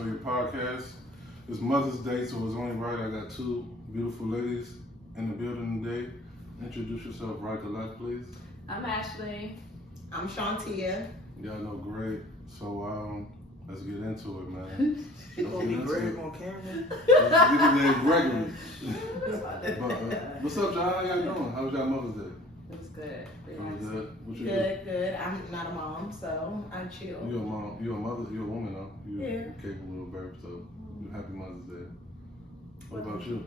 for your podcast. It's Mother's Day, so it's only right. I got two beautiful ladies in the building today. Introduce yourself right to left, please. I'm Ashley. I'm Shawntia. Y'all know great. So let's get into it, man. She gonna be Greg on camera. Let's get it Gregory. What's up, y'all? How y'all doing? How was y'all Mother's Day? It was good. It was good. What you do? Good. I'm not a mom, so I'm chill. You're a mom. You're a mother. You're a woman, though. You're Yeah. capable of birth, so happy Mother's Day. What about you?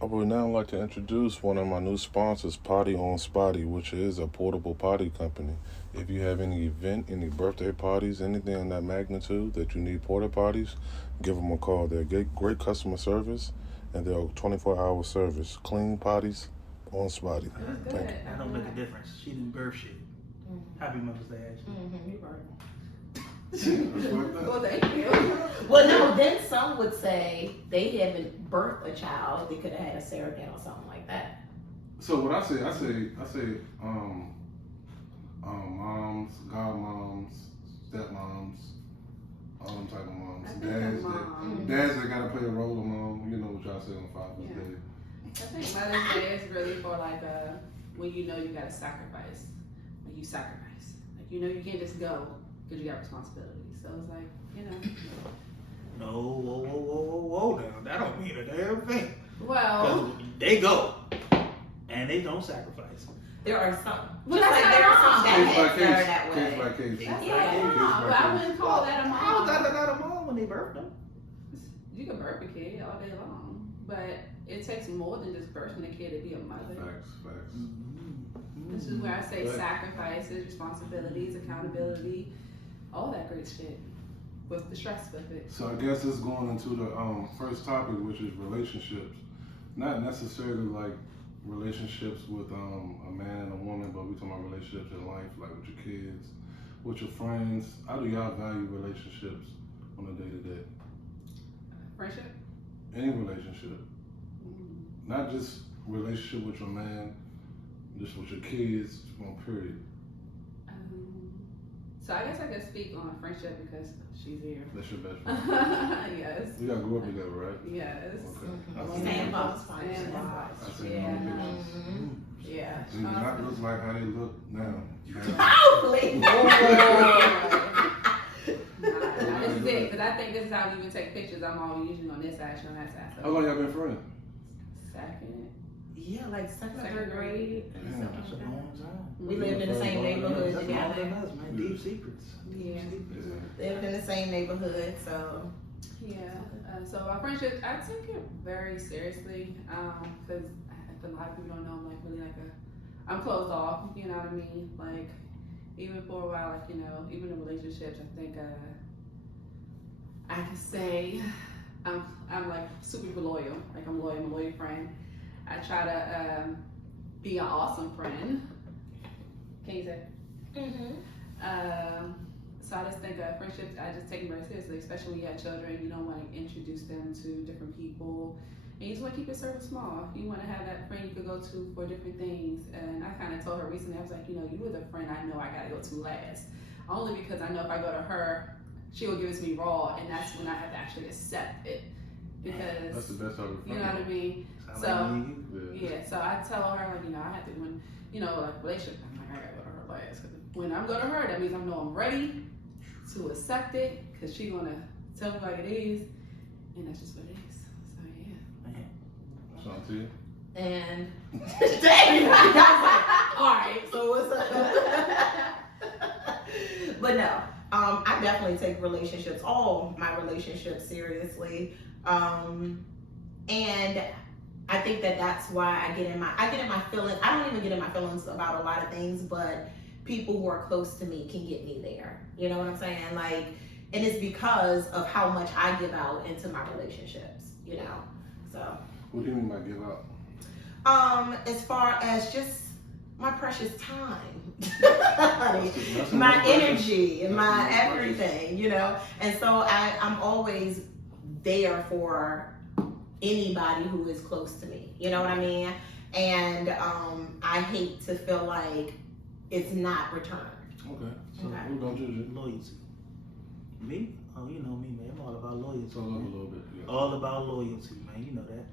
I would now like to introduce one of my new sponsors, Potty on Spotty, which is a portable potty company. If you have any event, any birthday parties, anything in that magnitude that you need porta potties, give them a call. They're great customer service, and they're 24-hour service. Clean potties on Spotty. Thank you. That don't make a difference. She didn't birth shit. Happy Mother's Day, Ashley. You're right. Well, thank you. Well, no, then some would say they haven't birthed a child. They could have had a surrogate or something like that. So what I say, moms, godmoms, stepmoms, all them type of moms. Dads that gotta play a role of mom. You know what y'all say on Father's Day. I think Mother's Day is really for like when you know you gotta sacrifice. Like you sacrifice. Like you know you can't just go because you got responsibilities. So it's like, you know. No, whoa now. That don't mean a damn thing. Well, they go and they don't sacrifice. There are some. Well, Just that's like there are some not Case by dads that are that case, way. case by case. that's Yeah. not a mom. But I wouldn't call that a How mom. is that not a mom when they birth them? You can birth a kid all day long, but it takes more than just birthing a kid to be a mother. Facts. This is where I say Right. sacrifices, responsibilities, accountability, all that great shit with the stress with it. So I guess it's going into the first topic, which is relationships. Not necessarily like relationships with a man and a woman, but we talking about relationships in life, like with your kids, with your friends. How do y'all value relationships on a day-to-day? Friendship? Any relationship. Not just relationship with your man, just with your kids, on period. So I guess I could speak on friendship because she's here. That's your best friend. Yes. We gotta grow up together, right? Yes. Okay. Sandbox. I see no Yeah. pictures. Yeah. They do not look like how they look now. Hopefully. This is it, because I think this is how we even take pictures. I'm always usually on this side, she on that side. How long y'all been friends? Second. Yeah, like second Second or third grade. Yeah. That's a long time. We lived in the same neighborhood That's longer than together. us, man. Deep secrets. Yeah. Lived in the same neighborhood, so. Yeah. So our friendship, I take it very seriously, because a lot of people don't know I'm like really like I'm closed off. You know what I mean? Like even for a while, like even in relationships, I think I can say I'm like super loyal. Like I'm loyal. I'm a loyal friend. I try to be an awesome friend. Can you say? So I just think friendships, I just take them very seriously, especially when you have children. You don't want to introduce them to different people. And you just want to keep your circle small. You want to have that friend you could go to for different things. And I kind of told her recently, I was like, you were the friend I know I got to go to last. Only because I know if I go to her, she will give it to me raw, and that's when I have to actually accept it. Because, That's the best type of friend. you know what I mean? Sound So, like me. yeah, so I tell her, like, I have to, when, like, relationship, I'm like, I gotta go to her last. Because when I'm going to her, that means I know I'm ready to accept it, because she's going to tell me like it is, and that's just what it is. So, yeah. Shawntia? And dang, I was like, all right, so what's up? But no, I definitely take relationships, all my relationships, seriously. And I think that's why I get in my feelings. I don't even get in my feelings about a lot of things, but people who are close to me can get me there. You know what I'm saying? Like, and it's because of how much I give out into my relationships, so. What do you mean by give up? As far as just my precious time, my energy, and my everything, and so I'm always there for anybody who is close to me, you know what I mean? And I hate to feel like it's not returned. Okay. So what about you, Jim? Loyalty. Me? Oh, you know me, man. I'm all about loyalty. So a little bit. Yeah. All about loyalty, man. You know that.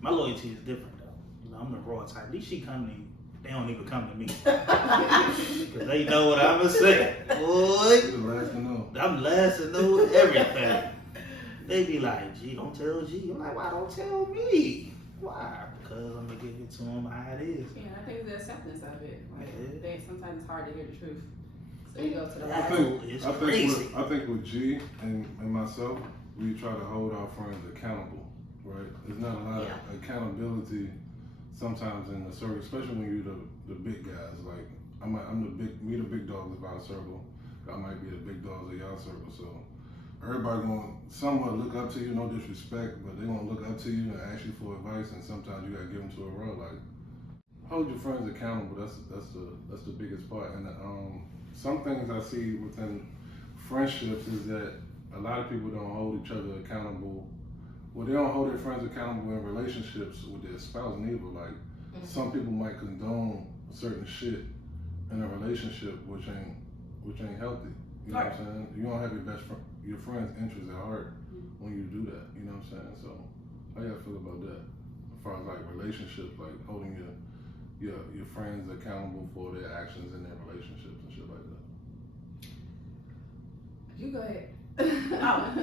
My loyalty is different, though. You know, I'm the raw type. At least she come to you. They don't even come to me. Because they know what I'm going to say. Boy. You're the last to know. I'm last to know everything. They be like, G, don't tell G. I'm like, why don't tell me? Why? Because I'm going to give it to them how it is. Yeah, I think the acceptance of it. Like, Yeah. sometimes it's hard to hear the truth. So you go to the I last. think with G and myself, we try to hold our friends accountable, right? There's not a lot of accountability sometimes in the circle, especially when you're the big guys. Like we the big dogs of our circle. I might be the big dogs of y'all circle. So everybody gonna somewhat look up to you, no disrespect, but they gonna look up to you and ask you for advice, and sometimes you gotta give them to a row. Like hold your friends accountable. That's the biggest part. And some things I see within friendships is that a lot of people don't hold each other accountable. Well, they don't hold their friends accountable in relationships with their spouse neither. Like some people might condone certain shit in a relationship which ain't healthy. You know what I'm saying? You don't have your friend's interests at heart when you do that. You know what I'm saying? So how y'all feel about that? As far as like relationships, like holding your friends accountable for their actions in their relationships and shit like that. You go ahead. Oh,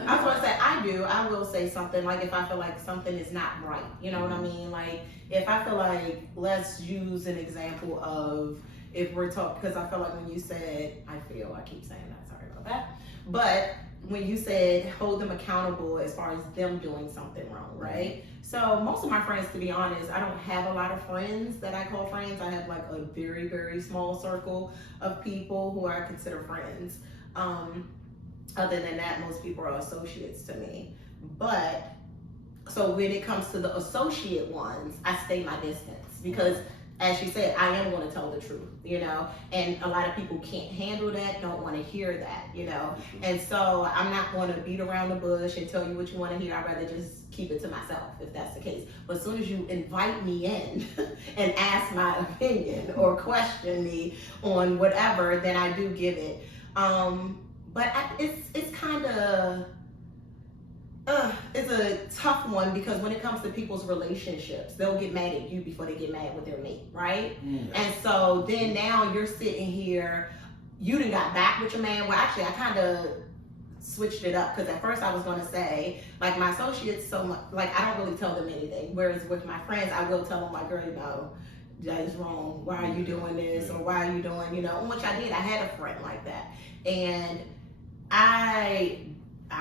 I was going to say, I will say something, like if I feel like something is not right, you know what I mean? Like if I feel like, let's use an example of, if we're talking, because I feel like when you said, I keep saying that, sorry about that. But when you said hold them accountable as far as them doing something wrong, right? So most of my friends, to be honest, I don't have a lot of friends that I call friends. I have like a very, very small circle of people who I consider friends. Other than that, most people are associates to me. But, so when it comes to the associate ones, I stay my distance because, as she said, I am going to tell the truth, you know, and a lot of people can't handle that, don't want to hear that, you know, and so I'm not going to beat around the bush and tell you what you want to hear. I'd rather just keep it to myself if that's the case. But as soon as you invite me in and ask my opinion or question me on whatever, then I do give it. But it's kind of, it's a tough one because when it comes to people's relationships, they'll get mad at you before they get mad with their mate, right? And so then now you're sitting here, you done got back with your man. Well, actually, I kind of switched it up because at first I was going to say, like my associates, so much, like I don't really tell them anything. Whereas with my friends, I will tell them like, girl, you know, that is wrong. Why are you doing this? Or why are you doing, you know, which I did. I had a friend like that. And I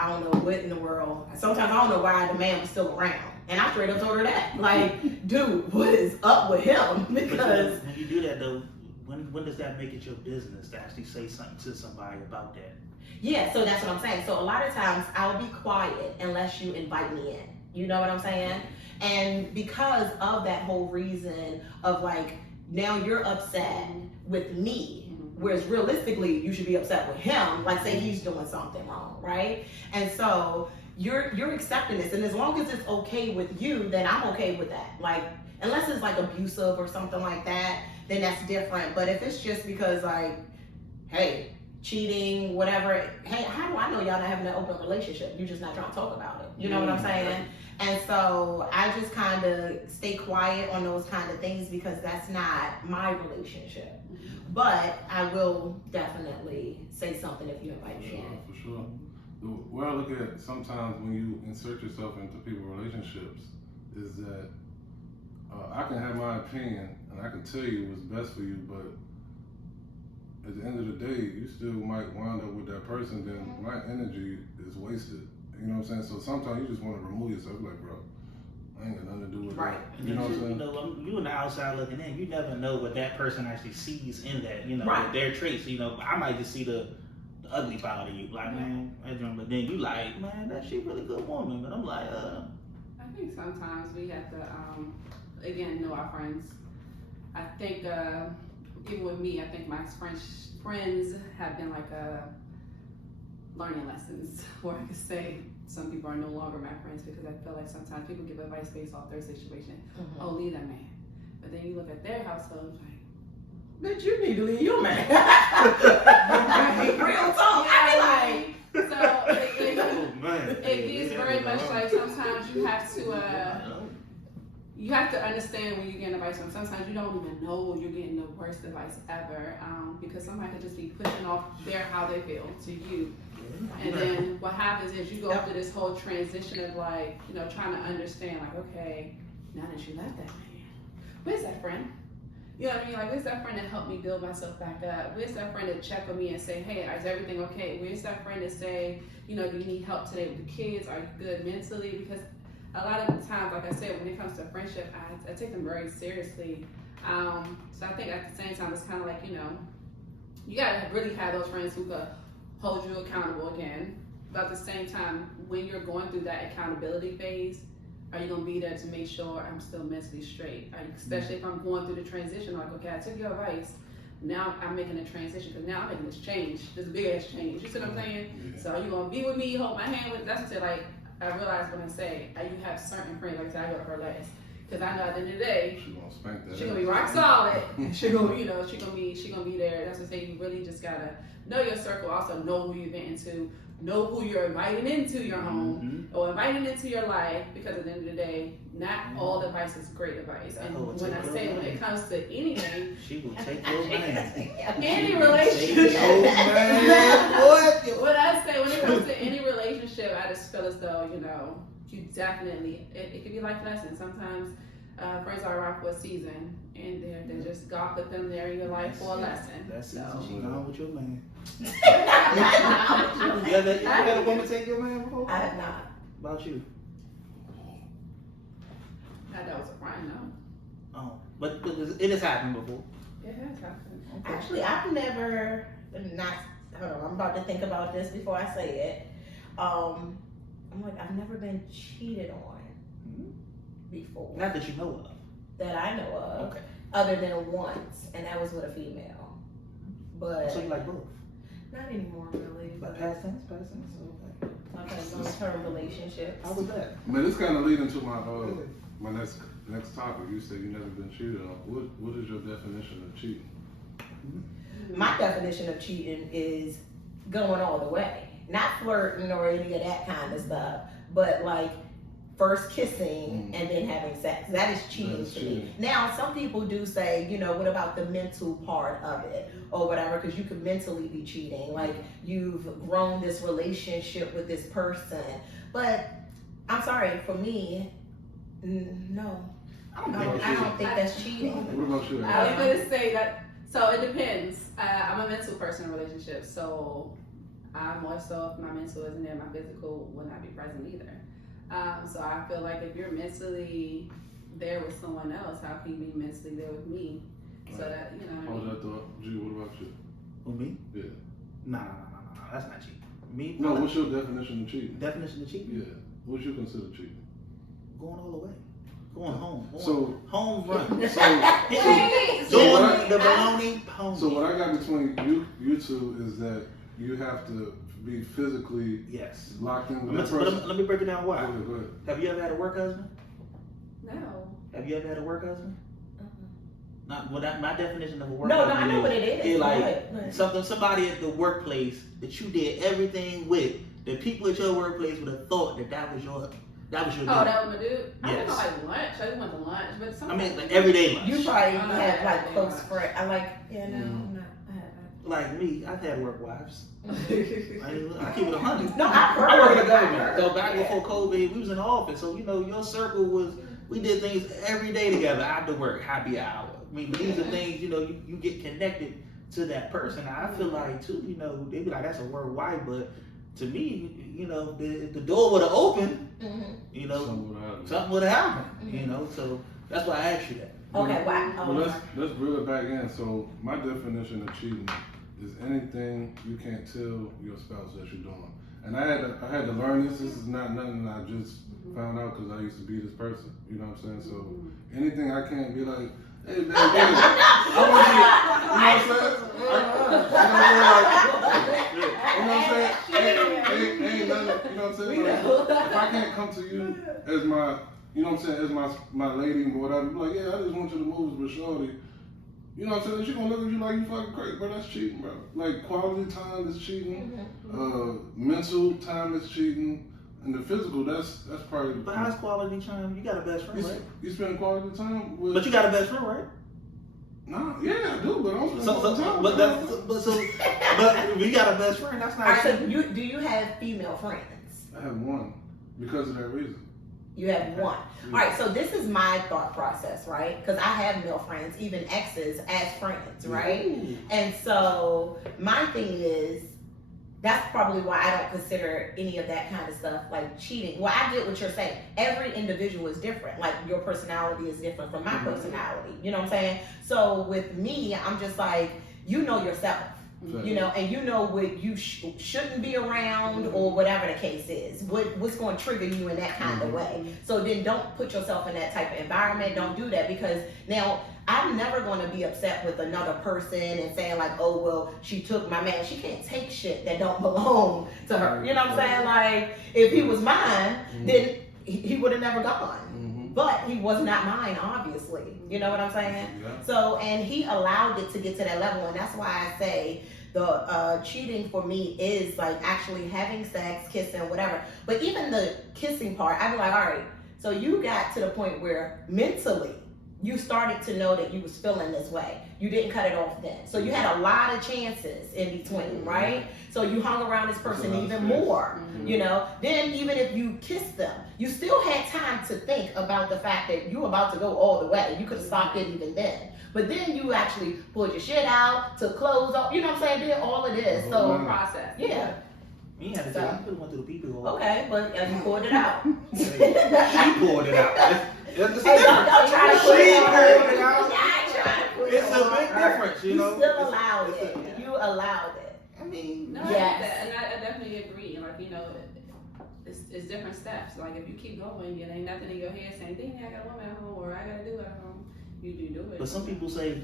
don't know what in the world. Sometimes I don't know why the man was still around. And I straight up told her that. Like, dude, what is up with him? Because when you do that though, when does that make it your business to actually say something to somebody about that? yeah, so that's what I'm saying. So a lot of times I'll be quiet unless you invite me in. You know what I'm saying? And because of that whole reason of like, now you're upset with me. Whereas realistically, you should be upset with him, like say he's doing something wrong, right? And so you're accepting this, and as long as it's okay with you, then I'm okay with that. Like, unless it's like abusive or something like that, then that's different. But if it's just because like, hey, cheating, whatever, hey, how do I know y'all not having an open relationship? You're just not trying to talk about it. You know what I'm saying? And so I just kind of stay quiet on those kind of things because that's not my relationship. But I will definitely say something if you invite me in. For sure. The way I look at it sometimes when you insert yourself into people's relationships is that I can have my opinion and I can tell you what's best for you, but at the end of the day, you still might wind up with that person, then my energy is wasted. You know what I'm saying? So sometimes you just want to remove yourself, like, bro, I ain't got nothing to do with that. You know what I'm saying? You know, you on the outside looking in, you never know what that person actually sees in that, you know, with their traits. You know, I might just see the ugly part of you, like, man, but then you like, man, that she really good woman. But I'm like, I think sometimes we have to, again, know our friends. I think, even with me, I think my friends have been like learning lessons, or I could say some people are no longer my friends because I feel like sometimes people give advice based off their situation. Oh, leave that man. But then you look at their household, like, bitch, you need to leave your man. Real talk. I be like, so you have to understand when you're getting advice from. Sometimes you don't even know you're getting the worst advice ever, because somebody could just be pushing off how they feel to you. And then what happens is you go through this whole transition of like, trying to understand like, okay, now that you left that man, where's that friend? You know what I mean? Like, where's that friend that helped me build myself back up? Where's that friend that check on me and say, hey, is everything okay? Where's that friend that say, do you need help today with the kids? Are you good mentally? Because a lot of the times, like I said, when it comes to friendship, I take them very seriously. So I think at the same time, it's kind of like, you gotta really have those friends who could hold you accountable again. But at the same time, when you're going through that accountability phase, are you gonna be there to make sure I'm still mentally straight? Especially if I'm going through the transition, like, okay, I took your advice, now I'm making a transition, because now I'm making this change, this big ass change. You see what I'm saying? Yeah. So are you gonna be with me, hold my hand with? That's what I say, like, I realize when I say, you have certain friends, like I said, I go to her last. Because I know at the end of the day, She gonna spank that. she's gonna be rock solid. She gonna be there. That's what I say, you really just gotta know your circle, also know who you're venting to, know who you're inviting into your home or inviting into your life, because at the end of the day, not all advice is great advice. And when I say when it comes to anything, she will take your man. any relationship. What I say when it comes to any relationship, I just feel as though, you definitely, it can be like lessons. Sometimes friends are around for a season, and they're just God put them there in your life for a lesson. That's it. So. She gone with your man. You ever had a woman take your man before? I have not. About you? Not that was a friend, no. Oh, but it has happened before. It has happened. Okay. Actually, I've never, hold on, I'm about to think about this before I say it. I'm like, I've never been cheated on before. Not that you know of. That I know of. Okay. Other than once, and that was with a female. But So you like both? not anymore, really. Like past tense? Okay. Like a long-term relationship. How was that? Man, this kind of lead into my next topic. You said you never been cheated on. What is your definition of cheating? My definition of cheating is going all the way. Not flirting or any of that kind of stuff, but like first kissing and then having sex. That is cheating to me. Now, some people do say, what about the mental part of it or whatever, because you could mentally be cheating. Like, you've grown this relationship with this person. But I'm sorry, for me, no. I don't think that's cheating. What about you? I was gonna say that. So it depends. I'm a mental person in relationships, so I'm more so if my mental isn't there, my physical will not be present either. So I feel like if you're mentally there with someone else, how can you be mentally there with me? So that How was that thought? G, what about you? With me? Yeah. No. That's not cheating. Me? No, what's your definition of cheating? Definition of cheating? Yeah. What you consider cheating? Going all the way. Going home. Home run. Doing the baloney pony. So what I got between you two is that you have to be physically locked in with that person. Let me break it down. Why? Go ahead. Have you ever had a work husband? No. Have you ever had a work husband? Not well. That my definition of a work No, husband. I know what it is. Like somebody at the workplace that you did everything with. The people at your workplace would have thought that was your. That was your dude. Oh, that was my dude? I didn't know Yes. like lunch. I just went to lunch. But sometimes, I mean, like everyday lunch. You probably have like close friends. I like, I'm not. I haven't. Like me, I've had work wives. I keep it 100. No, I've heard. I work in the government. So back before COVID, we was in the office. So your circle was, we did things every day together. After work, happy hour. I mean, these are things, you get connected to that person. I feel like too, they be like, that's a work wife, but to me, the door would have opened, something would have happened, so that's why I asked you that. Okay, wow. Well, let's reel it back in. So my definition of cheating is anything you can't tell your spouse that you're doing. And I had to learn this. This is not nothing I just found out because I used to be this person. You know what I'm saying? So anything I can't be like, hey, man, I want you to, you know what I'm saying? Ain't nothing, you know what I'm saying? Like, if I can't come to you as my, you know what I'm saying, as my lady or whatever, be like, yeah, I just want you to move with shorty. You know what I'm saying? She gonna look at you like you fucking crazy, bro. That's cheating, bro. Like quality time is cheating. Mental time is cheating. And the physical, that's probably. But how's quality time? You got a best friend, right? You spend quality time with. But you got a best friend, right? Nah, yeah, I do, but I don't spend quality time. But we got a best friend. That's not. All right, so do you have female friends? I have one because of that reason. You have one. Yeah. All right, so this is my thought process, right? Because I have male friends, even exes, as friends, right? Ooh. And so my thing is, that's probably why I don't consider any of that kind of stuff like cheating. Well, I get what you're saying. Every individual is different. Like your personality is different from my personality. You know what I'm saying? So with me, I'm just like, you know yourself. You know, and you know what you shouldn't be around or whatever the case is. What's going to trigger you in that kind of way. So then don't put yourself in that type of environment. Don't do that, because now I'm never going to be upset with another person and saying like, oh, well, she took my man. She can't take shit that don't belong to her. You know what I'm saying? Like, if he was mine, then he would have never gone. But he was not mine, obviously. You know what I'm saying? Yeah. So, and he allowed it to get to that level. And that's why I say the cheating for me is like actually having sex, kissing, whatever. But even the kissing part, I'd be like, all right, so you got to the point where mentally you started to know that you was feeling this way. You didn't cut it off then. So you had a lot of chances in between, right? So you hung around this person even more, you know? Then even if you kissed them, you still had time to think about the fact that you were about to go all the way. You could have stopped it even then. But then you actually pulled your shit out, took clothes off, you know what I'm saying? Did all of this. So process. Yeah. You had to do. You could have went through the pee-pee hole. Okay, but you poured it out. She poured it out. It's Hey, don't try to put it She on poured her. it out. I tried to put it It's a on big her. difference, you know. You still allowed it. You allowed it. I mean, No, I Yes. get that, and I definitely agree. Like, you know, it's different steps. Like, if you keep going, and ain't nothing in your head saying, dang, I got a woman at home, or I gotta do it at home, you do it. but some people say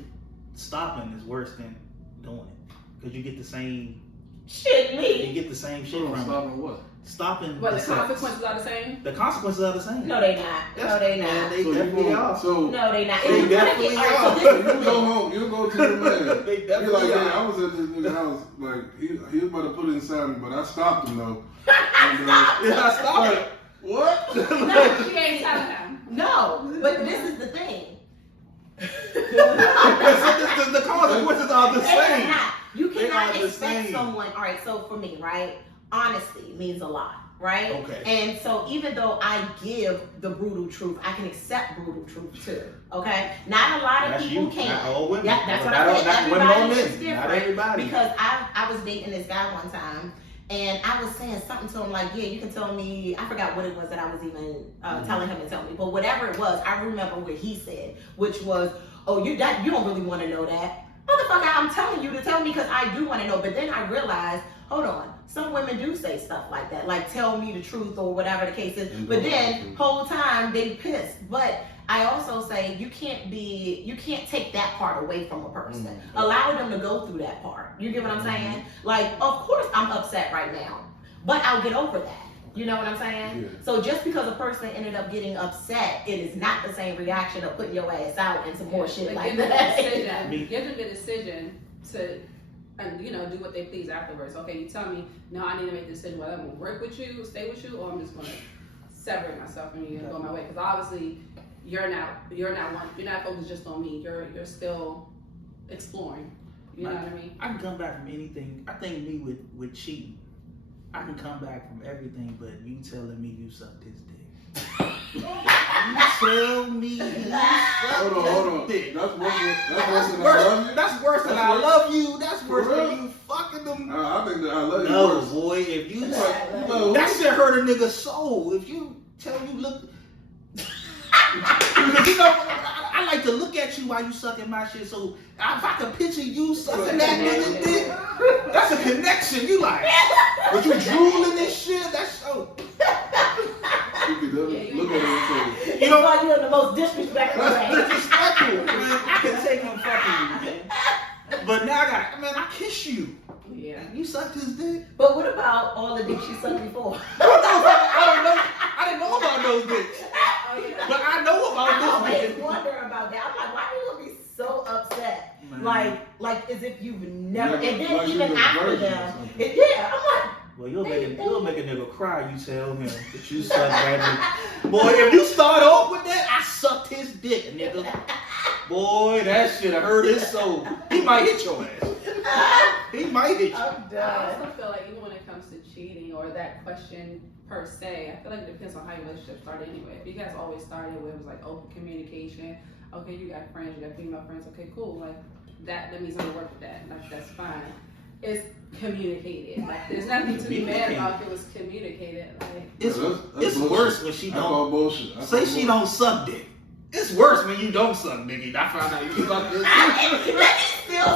stopping is worse than doing it, because you get the same. Shit, You me. get the same shit from it. Stopping what? Stopping. But the sex. consequences are the same. The consequences are the same. No, they not. No, they Man, not. they So you definitely gonna- are. So No, they not. They If you wanna definitely get- all right, are. so this- you go home, you go to your man. They You're definitely like, are. yeah, I was at this nigga house, like, he was about to put it inside me, but I stopped him though. And, Yeah, I stopped like, it. what? No, She ain't telling them. no, but this is the thing. the consequences are the They same. are not. You They cannot are the expect same. someone. All right, so for me, right, honesty means a lot, right? Okay. And so even though I give the brutal truth, I can accept brutal truth too. Okay. Not a lot of That's people you, can. not all women. Yeah, that's what Not I all- said. not women or Everybody is men. different. Not everybody. Because I was dating this guy one time. And I was saying something to him like, yeah, you can tell me, I forgot what it was that I was even telling him to tell me. But whatever it was, I remember what he said, which was, oh, you don't really want to know that. Motherfucker, I'm telling you to tell me because I do want to know. But then I realized, hold on, some women do say stuff like that. Like, tell me the truth or whatever the case is. But then, whole time, they pissed. But I also say you can't take that part away from a person. Allow them to go through that part. You get what I'm saying? Like, of course I'm upset right now, but I'll get over that. You know what I'm saying? Yeah. So just because a person ended up getting upset, it is not the same reaction of putting your ass out and some more shit like give them that. a decision. Give them the decision to, you know, do what they please afterwards. Okay, you tell me, no, I need to make the decision whether I'm gonna work with you, stay with you, or I'm just gonna separate myself from you and go my way. Because obviously, you're not focused just on me. You're still exploring. You know what I mean? I can come back from anything. I think me with cheating, I can come back from everything, but you telling me you sucked his dick. You tell me you sucked Hold on. his dick. That's worse than I love you? That's worse than That's I worse? love you. That's worse For real? than you fucking them. I think that I love you No, worse. boy, if you No. that shit hurt a nigga's soul. If you tell you look, because you know, I like to look at you while you sucking my shit. So if I can picture you sucking that nigga dick, that's a connection. You like, but you drooling this shit. That's so. You can look at it and say, You know why you're in the most disrespectful That's way. disrespectful, man. I can take him fucking you, man. But now I kiss you. Yeah. You sucked his dick. But what about all the dicks you sucked before? I didn't know about those dicks. But I know I about always this dick. wonder about that. I'm like, why are you gonna be so upset? Man. Like as if you've never. Like- and then like even you're a after virgin or them, something. yeah, I'm like, Well, you'll make a nigga cry. You tell him that you suck that nigga. Boy, if you start off with that, I sucked his dick, nigga. Boy, that shit hurt his soul. He might hit your ass. He might hit you. I'm I done. also feel like even when it comes to cheating or that question per se, I feel like it depends on how your relationship started anyway. If you guys always started where it was like open communication, okay, you got friends, you got female friends, okay, cool, like that means I'm gonna work with that. Like that's fine. It's communicated. Like there's nothing to be mad about if it was communicated. Like It's bullshit. worse when she I call don't bullshit. say she don't suck dick. It's worse when you don't suck dick. I found out you suck this. Still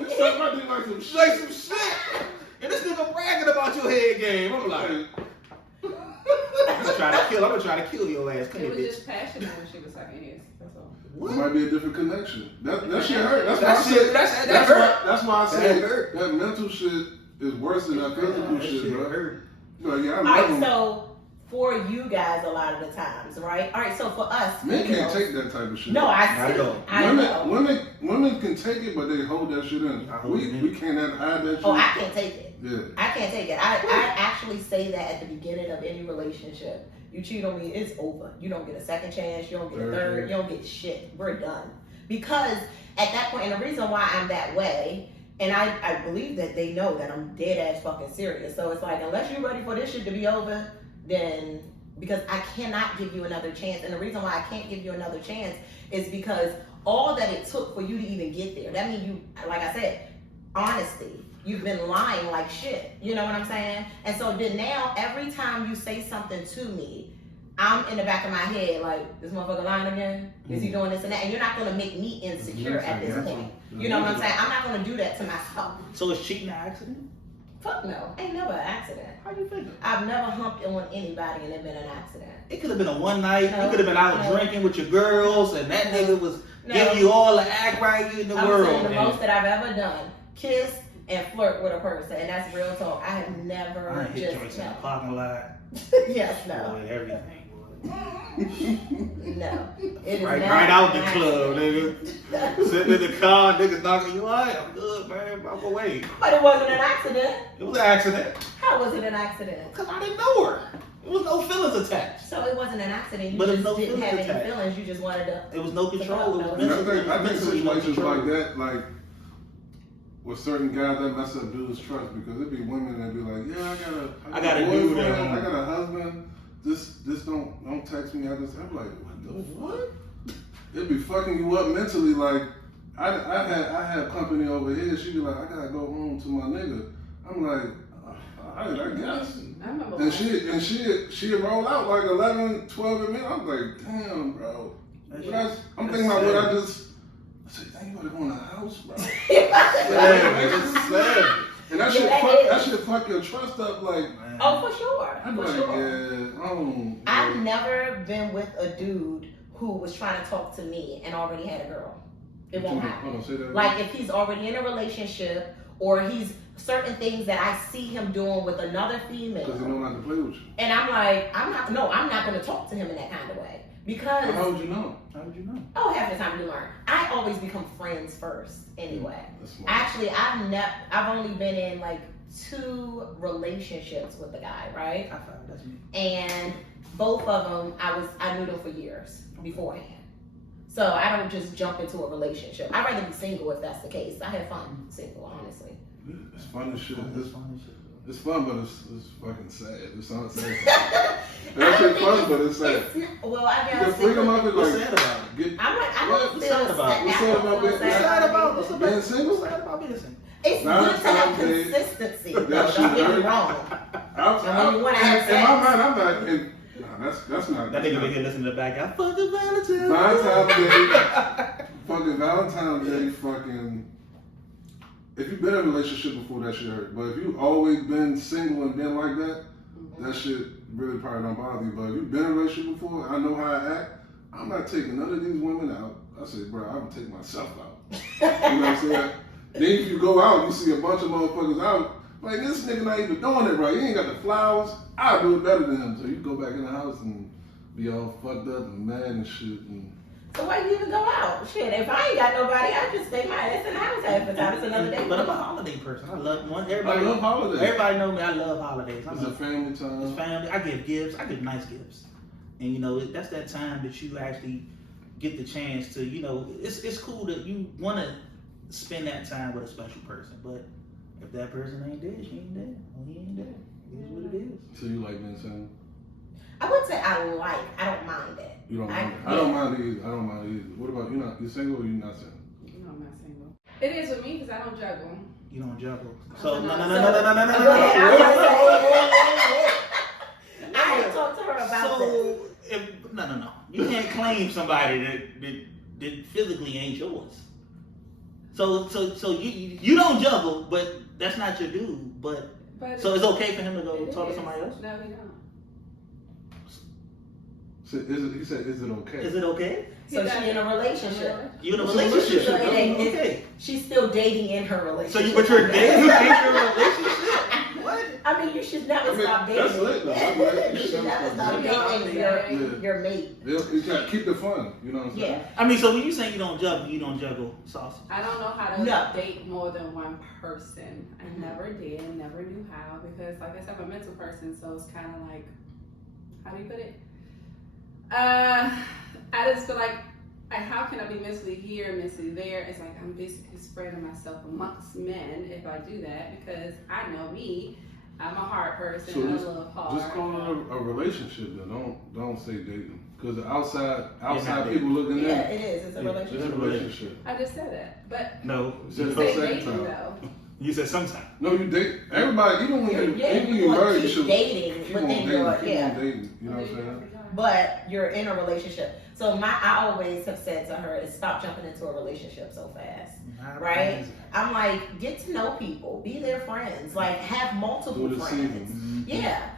You suck my dick like some shit. Like some shit. And this nigga bragging about your head game. I'm like, I'm gonna try to kill your ass. Come it here, was bitch. just passionate when she was sucking his. That's all. It might be a different connection. That shit hurt. That's That why I shit- said. that hurt. That's why I That said hurt. that mental shit is worse than that physical That shit, bro. hurt. Like, yeah, I All right, love them. so for you guys, a lot of the times, right? All right, so for us, Men you can't know- take that type of shit. No, Not I at see. all. I know. Women can take it, but they hold that shit in. I hold it in. We can't hide that shit. Oh, I can't take it. Yeah. I can't take it. I actually say that at the beginning of any relationship. You cheat on me, it's over. You don't get a second chance. You don't get a third. You don't get shit. We're done. Because at that point, and the reason why I'm that way, and I believe that they know that I'm dead ass fucking serious. So it's like, unless you're ready for this shit to be over, then, because I cannot give you another chance. And the reason why I can't give you another chance is because all that it took for you to even get there. That means you, like I said, honesty. You've been lying like shit. You know what I'm saying? And so then now, every time you say something to me, I'm in the back of my head like, this motherfucker lying again? Is he doing this and that? And you're not going to make me insecure at this point. You know what I'm saying? I'm not going to do that to myself. So is cheating an accident? Fuck no. Ain't never an accident. How you figure? I've never humped on anybody and it been an accident. It could have been a one night. No, You could have been out no. drinking with your girls, and that No. nigga was No. giving you all the act right in the I'm world. saying the man. most that I've ever done, kiss and flirt with a person, and that's real talk. I have never I ain't hit just joints in the no. parking lot. Yes, no, Boy, everything. Boy. no. It is Right, not right out the an club, accident. nigga. Sitting in the car, niggas knocking you out. I'm good, man. I'm away. But it wasn't an accident. It was an accident. How was it an accident? Because I didn't know her. There was no feelings attached. So it wasn't an accident. You But just there's no didn't have feelings any attached. feelings. You just wanted to. There was no control. It was And mentally, I think mentally no situations control. like that, like with certain guys, that mess up dudes' trust because it'd be women that be like, yeah, I got a dude boyfriend, that- I got a husband. This don't text me. I'm like, what? It'd be fucking you up mentally. Like I have company over here. She'd be like, I gotta go home to my nigga. I'm like, I guess. I remember. And she'd roll out like 11, 12 at me. I'm like, damn, bro. I'm thinking about what I just. I said, dang, you better go in the house, bro. And that shit fuck your trust up, like. Oh, for sure. I'm For like, sure. yeah, I've never been with a dude who was trying to talk to me and already had a girl. It won't happen. Say that Like if he's already in a relationship or he's certain things that I see him doing with another female. because they know not to play with you. And I'm like, I'm not going to talk to him in that kind of way. Because, How would you know? How would you know? oh, half the time you learn. I always become friends first anyway. That's smart. Actually, I've only been in like 2 relationships with a guy, right? I found that's me. And both of them, I knew them for years beforehand. So I don't just jump into a relationship. I'd rather be single if that's the case. I have fun single, honestly. It's fun as shit. That's fun as shit. It's fun, but it's fucking sad. It sounds sad. That shit fun, but it's sad. Well, I The gotta freedom of it, What's like, sad about it? get, I don't What's feel sad about it? sad. What's sad about being- What's What's sad about what's being about single? What's sad about being single? It's good to have Valentine's Day, consistency. that Though, shit don't get me hurt. wrong. in when you wanna have my sex. mind, I'm like, nah, that's not. That nigga been here listening to the back. I fucking Valentine's. Valentine's Day, fucking Valentine's Day, fucking. If you've been in a relationship before, that shit hurt. But if you've always been single and been like that, that shit really probably don't bother you. But if you've been in a relationship before, I know how I act. I'm not taking none of these women out. I say, bro, I'm taking myself out. You know what I'm saying? Then if you go out, you see a bunch of motherfuckers out. Like, this nigga not even doing it right. He ain't got the flowers. I'll do it better than him. So you go back in the house and be all fucked up and mad and shit. And So why you even go out? Shit, if I ain't got nobody, I just stay my ass in the house half the time. It's another day. But I'm a holiday person. I love one. I Everybody love holidays. Everybody know me. I love holidays. It's a family time. It's family. I give gifts. I give nice gifts, and you know that's that time that you actually get the chance to, you know, it's cool that you want to spend that time with a special person. But if that person ain't there, she ain't there. Well, he ain't there. It is what it is. So you like being single? I wouldn't say I don't mind that. You don't mind? I don't mind it either. I don't mind it either. What about you? You single or you not single? No, I'm not single. It is with me because I don't juggle. You don't juggle. So, So no. Go ahead. I was gonna say, I had to talk to her about this. No. You can't claim somebody that physically ain't yours. So you don't juggle, but that's not your dude. But so it's okay for him to go talk to somebody else? No, he don't. So he said, is it okay? Is it okay? So she in a relationship. You in a It's a relationship? So it ain't, Okay. she's still dating in her relationship. But you're dating? You think you're in a relationship? What? I mean, you should never stop dating. That's lit though. I mean, You should never stop dating your mate. You gotta keep it fun. You know what I'm saying? Yeah. I mean, so when you say you don't juggle sausage. I don't know how to No. date more than one person. I never did, never knew how, because like I said, I'm a mental person, so it's kind of like, how do you put it? I just feel like, how can I be mentally here, mentally there? It's like I'm basically spreading myself amongst men if I do that, because I know me. I'm a hard person. So I love hard. just call it a relationship then. Don't say dating. Because outside dating. people looking Yeah, in. it is. It's a It's relationship. a relationship. I just said that, but No. You said it say the second dating time. though. You said sometime. No, you date everybody. Even when You you're want married, to you keep should dating keep on within dating. your, Keep yeah. on dating. You know what I'm saying? But you're in a relationship. So I always have said to her is stop jumping into a relationship so fast. Right? I'm like, get to know people, be their friends, like have multiple Through the friends. seasons. Yeah.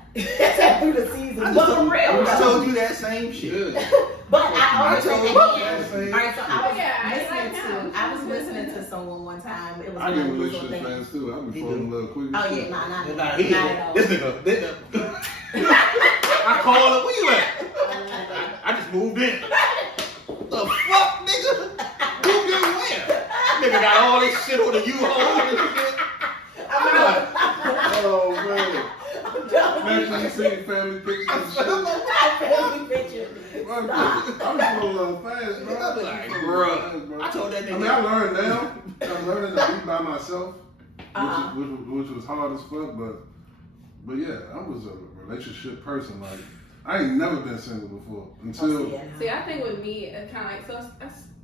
Through the seasons. I But just for real I just though. told you that same shit. Yeah. But I always I say told that you again. that same Alright, so I was shit. listening to someone one time. It was I one get of these little relationship things. fans too. I've He been falling in do. love quick. Oh as yeah, shit. not This at all. nigga. I called him. Where you at? I just moved in. The fuck, nigga? Moved in where? Nigga got all this shit on the U-Haul and shit. Oh man. I'm done. Imagine you seeing family pictures and shit. Family picture. I'm Stop. falling in love fast, bro. I be like, I'm falling in bruh. love fast, bro. I told that I nigga. mean, I learned now. I'm learning to be by myself, Uh-huh. which was hard as fuck. But yeah, I was a relationship person. Like I ain't never been single before until. See, I think with me, it's kind of like, so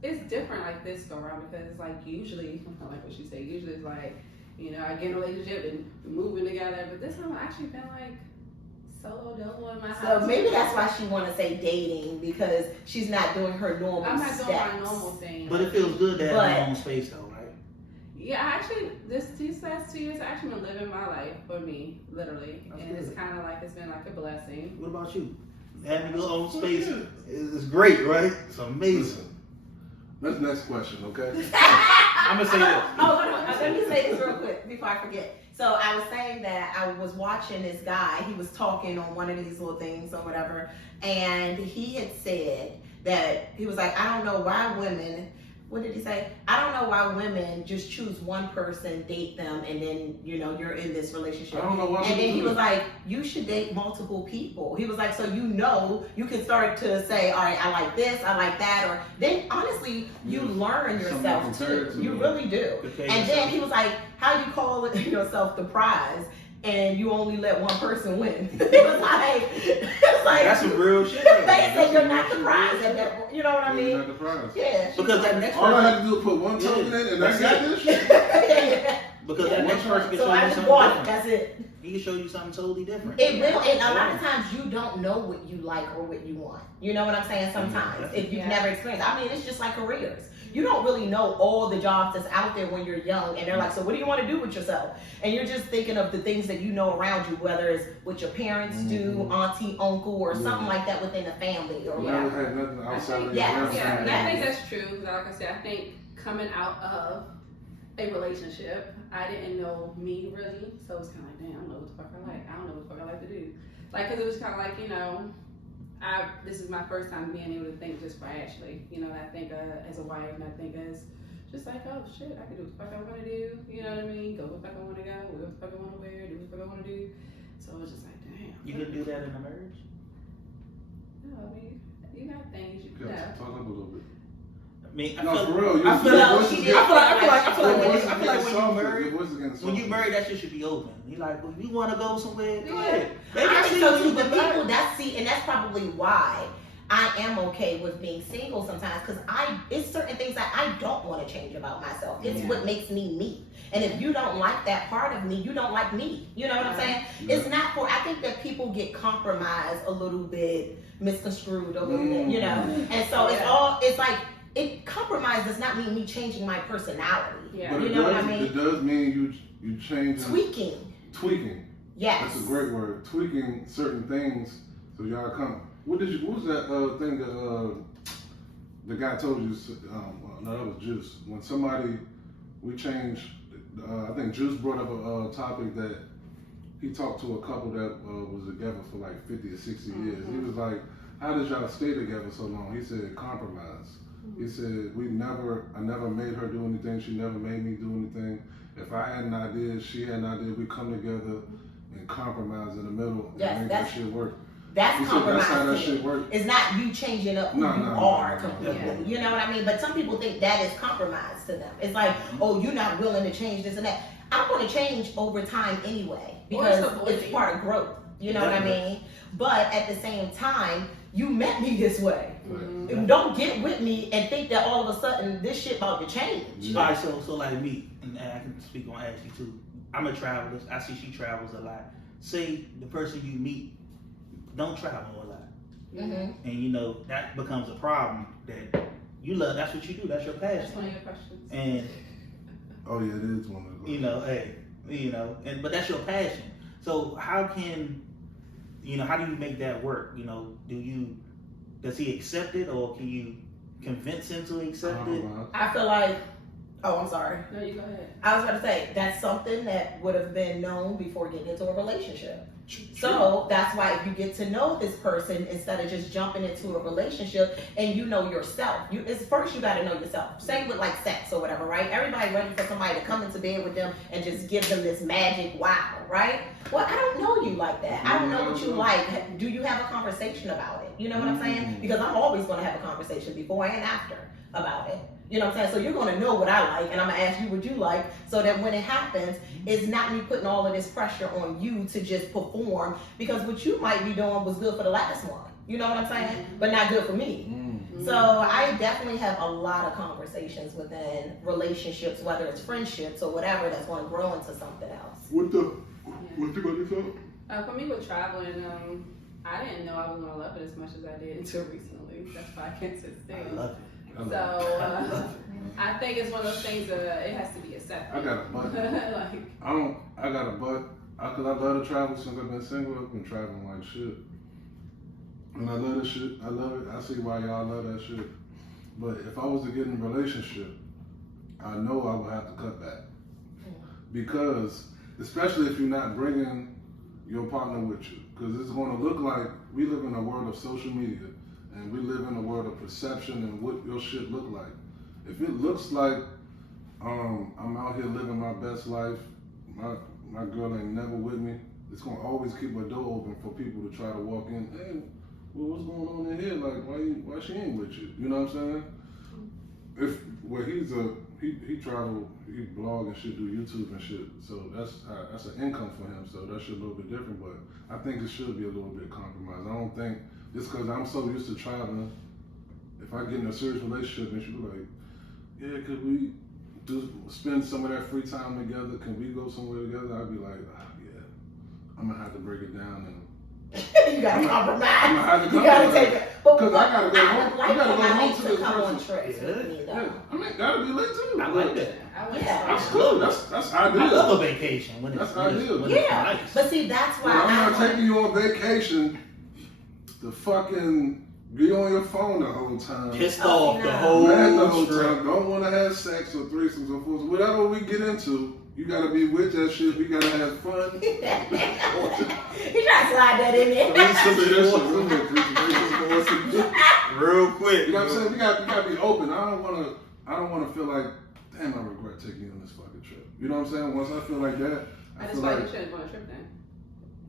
it's different like this go around, because it's like usually, kind of like what she said, usually it's like, you know, I get in a relationship and moving together, but this time I've actually been like solo dolo in my house. So maybe that's why she want to say dating, because she's not doing her normal I'm not steps. doing my normal thing. But it feels good to have your own space, though, right? Yeah, I actually, these last 2 years, I've actually been living my life for me, literally. That's and good. it's kind of like, it's been like a blessing. What about you? Having your own space is great, right? It's amazing. Listen, that's next question, okay? I'm gonna say this. Oh, hold on. Let me say this real quick before I forget. So I was saying that I was watching this guy. He was talking on one of these little things or whatever, and he had said that he was like, I don't know why women. What did he say? I don't know why women just choose one person, date them, and then, you know, you're in this relationship. I don't know why. And then people he do was that. like, you should date multiple people. He was like, so you know, you can start to say, all right, I like this, I like that, or then honestly, you learn Something yourself compared too. to You them. really do. And then he was like, how you call yourself the prize and you only let one person win? It was like, That's some real shit. they said you're not the prize at that point. You know what I Yeah, you're mean? not the prize. Yeah. Because that next All I person, had to do was put one token in, and I That's got it. this shit. because that next person can So show I you just something bought it. different. That's it. He can show you something totally different. It will, and a lot of times you don't know what you like or what you want. You know what I'm saying? Sometimes, if you've never experienced. I mean, it's just like careers. You don't really know all the jobs that's out there when you're young, and they're like, so what do you want to do with yourself? And you're just thinking of the things that you know around you, whether it's what your parents do, auntie, uncle, or something like that within the family or You never whatever. had nothing outside of your Yeah, house. Yeah, yeah. I think that's true. Because like I said, I think coming out of a relationship, I didn't know me really. So it's kind of like, damn, I don't know what the fuck I like. I don't know what the fuck I like to do. Like, because it was kind of like, you know, this is my first time being able to think just for Ashley. You know, I think as a wife, and I think as just like, oh shit, I can do what the fuck I want to do. You know what I mean? Go where the fuck I want to go, wear what the fuck I want to wear, do what the fuck I want to do. So it's just like, damn. You can do that in a marriage? No, I mean, you got things you can Yeah, talk up a little bit. I mean, No, for real. I feel No, like she when did. you married, when you married, that shit should be open. You like, well, you want to go somewhere? Go ahead. I think so too, but people, and that's probably why I am okay with being single sometimes, because it's certain things that I don't want to change about myself. It's what makes me me. And if you don't like that part of me, you don't like me. You know what I'm saying? Yeah. It's not I think that people get compromised a little bit, misconstrued a little bit, you know? And so it's like, compromise does not mean me changing my personality. Yeah. But You know what I mean? It does mean you change. Tweaking. Yes. That's a great word. Tweaking certain things so y'all come. What was that thing that the guy told you? No, that was Juice. When we changed. I think Juice brought up a topic that he talked to a couple that was together for like 50 or 60 years. He was like, "How did y'all stay together so long?" He said, "Compromise." He said, I never made her do anything. She never made me do anything. If I had an idea, she had an idea, we come together and compromise in the middle and make that shit work. That's compromise. That's how that shit works. It's not you changing up who you are completely. You know what I mean? But some people think that is compromise to them. It's like, oh, you're not willing to change this and that. I'm going to change over time anyway because it's part of growth. You know what I mean? But at the same time, you met me this way. Right. Don't get with me and think that all of a sudden this shit about to change. All right, so like me, and I can speak on Ashley too. I'm a traveler. I see she travels a lot. Say the person you meet don't travel a lot, and you know that becomes a problem. That you love. That's what you do. That's your passion. That's one of your questions. And oh yeah, it is one of those. You know, hey, you know, but that's your passion. So how can how do you make that work? You know, does he accept it, or can you convince him to accept it? I feel like, oh, I'm sorry. No, you go ahead. I was going to say, that's something that would have been known before getting into a relationship. So that's why if you get to know this person, instead of just jumping into a relationship and you know yourself, first you got to know yourself. Same with like sex or whatever, right? Everybody ready for somebody to come into bed with them and just give them this magic wow, right? Well, I don't know you like that. I don't know what you like. Do you have a conversation about it? You know what I'm saying? Because I'm always going to have a conversation before and after about it. You know what I'm saying? So you're going to know what I like, and I'm going to ask you what you like, so that when it happens, it's not me putting all of this pressure on you to just perform, because what you might be doing was good for the last one. You know what I'm saying? But not good for me. So I definitely have a lot of conversations within relationships, whether it's friendships or whatever, that's going to grow into something else. What you going to say? For me with traveling, I didn't know I was going to love it as much as I did until recently. That's why I can't sit still. I love it. So I think it's one of those things that it has to be accepted. I got a butt. I got a butt. Cause I love to travel since I've been single. I've been traveling like shit. And I love this shit. I love it. I see why y'all love that shit. But if I was to get in a relationship, I know I would have to cut back. Because, especially if you're not bringing your partner with you. Because it's going to look like we live in a world of social media. And we live in a world of perception and what your shit look like. If it looks like I'm out here living my best life, my girl ain't never with me, it's gonna always keep a door open for people to try to walk in. Hey, well, what's going on in here? Like, why she ain't with you? You know what I'm saying? He travel, he blog and shit, do YouTube and shit. So that's an income for him. So that shit a little bit different. But I think it should be a little bit compromised. I don't think. Just because I'm so used to traveling, if I get in a serious relationship and she be like, yeah, could we spend some of that free time together? Can we go somewhere together? I'd be like, yeah, I'm going to have to break it down. And you got to compromise. I'm going to have to compromise. You got to take it. Because I got to go home. I got to go home to this come on person. trips with me, though. Yeah, I mean, that'll be lit too. I like that. That's cool. That's ideal. I love a vacation. When that's it's ideal. Nice. But see, that's why I'm not taking you on vacation to fucking Be on your phone the whole time. Pissed off the no. whole Mad the whole trip. time. Don't want to have sex or threesomes or fours. Whatever we get into, you gotta be with that shit. We gotta have fun. He tried to slide that in there. Real quick. You know what I'm saying? We gotta be open. I don't wanna feel like, damn, I regret taking you on this fucking trip. You know what I'm saying? Once I feel like that, I I just feel feel like like you shouldn't go on a trip then.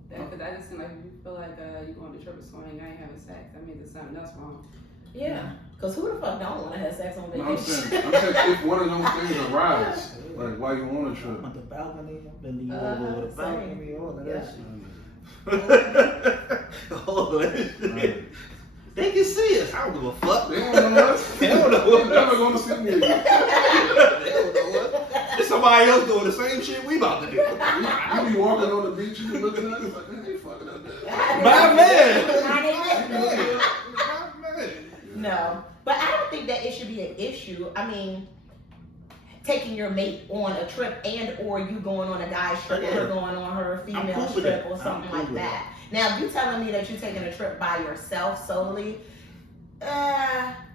Because I just seem like if you feel like you go on a trip with someone and you ain't having sex, that means there's something else wrong. Yeah, because who the fuck don't want to have sex on no, I'm vacation? saying if one of those things arise, like while you on a trip. On the balcony, bending you over the balcony, all of that shit. All that shit. They can see us. I don't give a fuck. They don't know us. They don't know They us. never gonna see me again. They don't know us. There's somebody else doing the same shit we about to do. You be walking on the beach, you be looking at us like, man, they fucking up there. My man. My man. No, but I don't think that it should be an issue. I mean, taking your mate on a trip and or you going on a guy's trip or her going on her female cool with trip that. or something I'm cool like with that. Now, if you're telling me that you're taking a trip by yourself solely,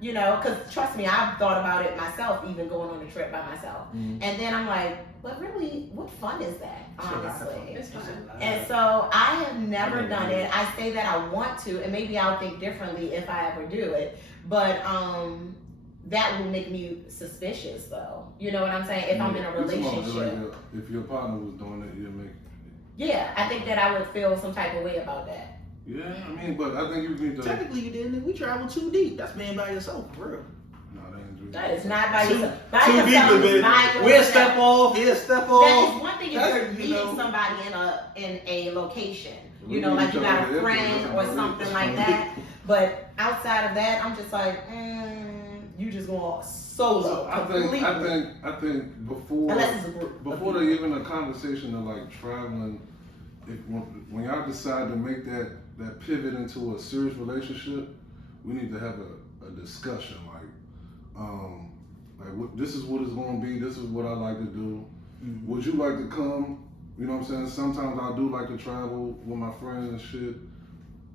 you know, because trust me, I've thought about it myself, even going on a trip by myself. Mm-hmm. And then I'm like, but really, what fun is that, honestly? It's fun. And so I have never done it. I say that I want to, and maybe I'll think differently if I ever do it. But that will make me suspicious, though. You know what I'm saying? If I'm in a relationship. If your partner was doing it, you'd make. Yeah, I think that I would feel some type of way about that. Yeah, I mean, but I think you need to. Technically, you didn't. We traveled too deep. That's being by yourself, for real. No, that ain't true. That is not by Too- yourself. By Too yourself deep, is baby. by yourself. We'll step off. He'll step That off. is one thing if That's, you're you meeting know. somebody in a location. We You know, meet like each you other got at the a friend airport, or that's something about like it. that. But outside of that, I'm just like, you just going solo. So completely. I think before Unless it's a group. before they even a conversation of like traveling, when y'all decide to make that pivot into a serious relationship, we need to have a discussion like this is what it's going to be. This is what I like to do. Mm-hmm. Would you like to come? You know what I'm saying? Sometimes I do like to travel with my friends and shit.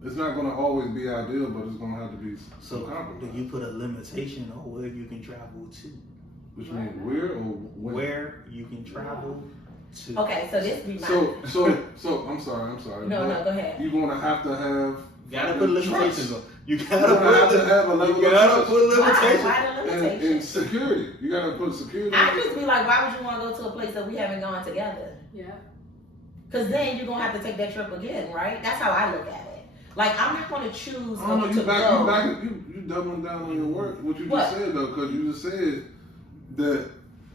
It's not going to always be ideal, but it's going to have to be So, some compromise. do you put a limitation on where you can travel to? Which means where or when? Where you can travel to? Okay, so this be my. So I'm sorry. No, go ahead. You're going to have. You gotta put limitations on. You You're gotta going to have to have a level You of gotta trust. put limitations. Why the limitation? And security. You got to put security. I just be like, why would you want to go to a place that we haven't gone together? Yeah. Because then you're going to have to take that trip again, right? That's how I look at it. Like, I'm not going to choose I don't know, to you go. doubling down on your work. What you What? just said though, because you just said that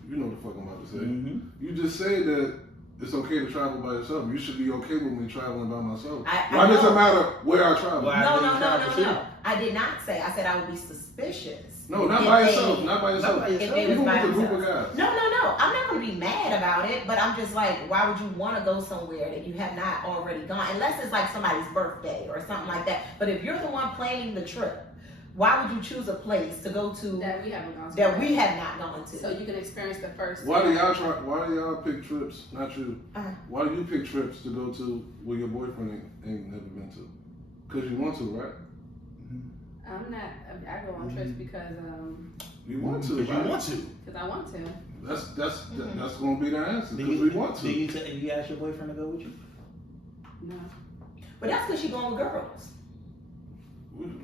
you know what the fuck I'm about to say. Mm-hmm. You just said that it's okay to travel by yourself. You should be okay with me traveling by myself. I Why does know. it matter where I travel? Why? No. I did not say. I said I would be suspicious. No, not if by they- yourself. Not by yourself. Not by If yourself. they was Even by with a group of themselves. guys. No. I'm not going to be mad about it, but I'm just like, why would you want to go somewhere that you have not already gone? Unless it's like somebody's birthday or something like that. But if you're the one planning the trip, why would you choose a place to go to That we haven't gone to. that we have not gone to? So you can experience the first. Why do y'all pick trips? Not you. Uh-huh. Why do you pick trips to go to where your boyfriend ain't never been to? Because you want to, right? I'm not. I go on trips because You want to, Because you right? want to. I want to. That's gonna be the answer. Do Because we want to. you ask your boyfriend to go with you? No. But that's because she's going with girls.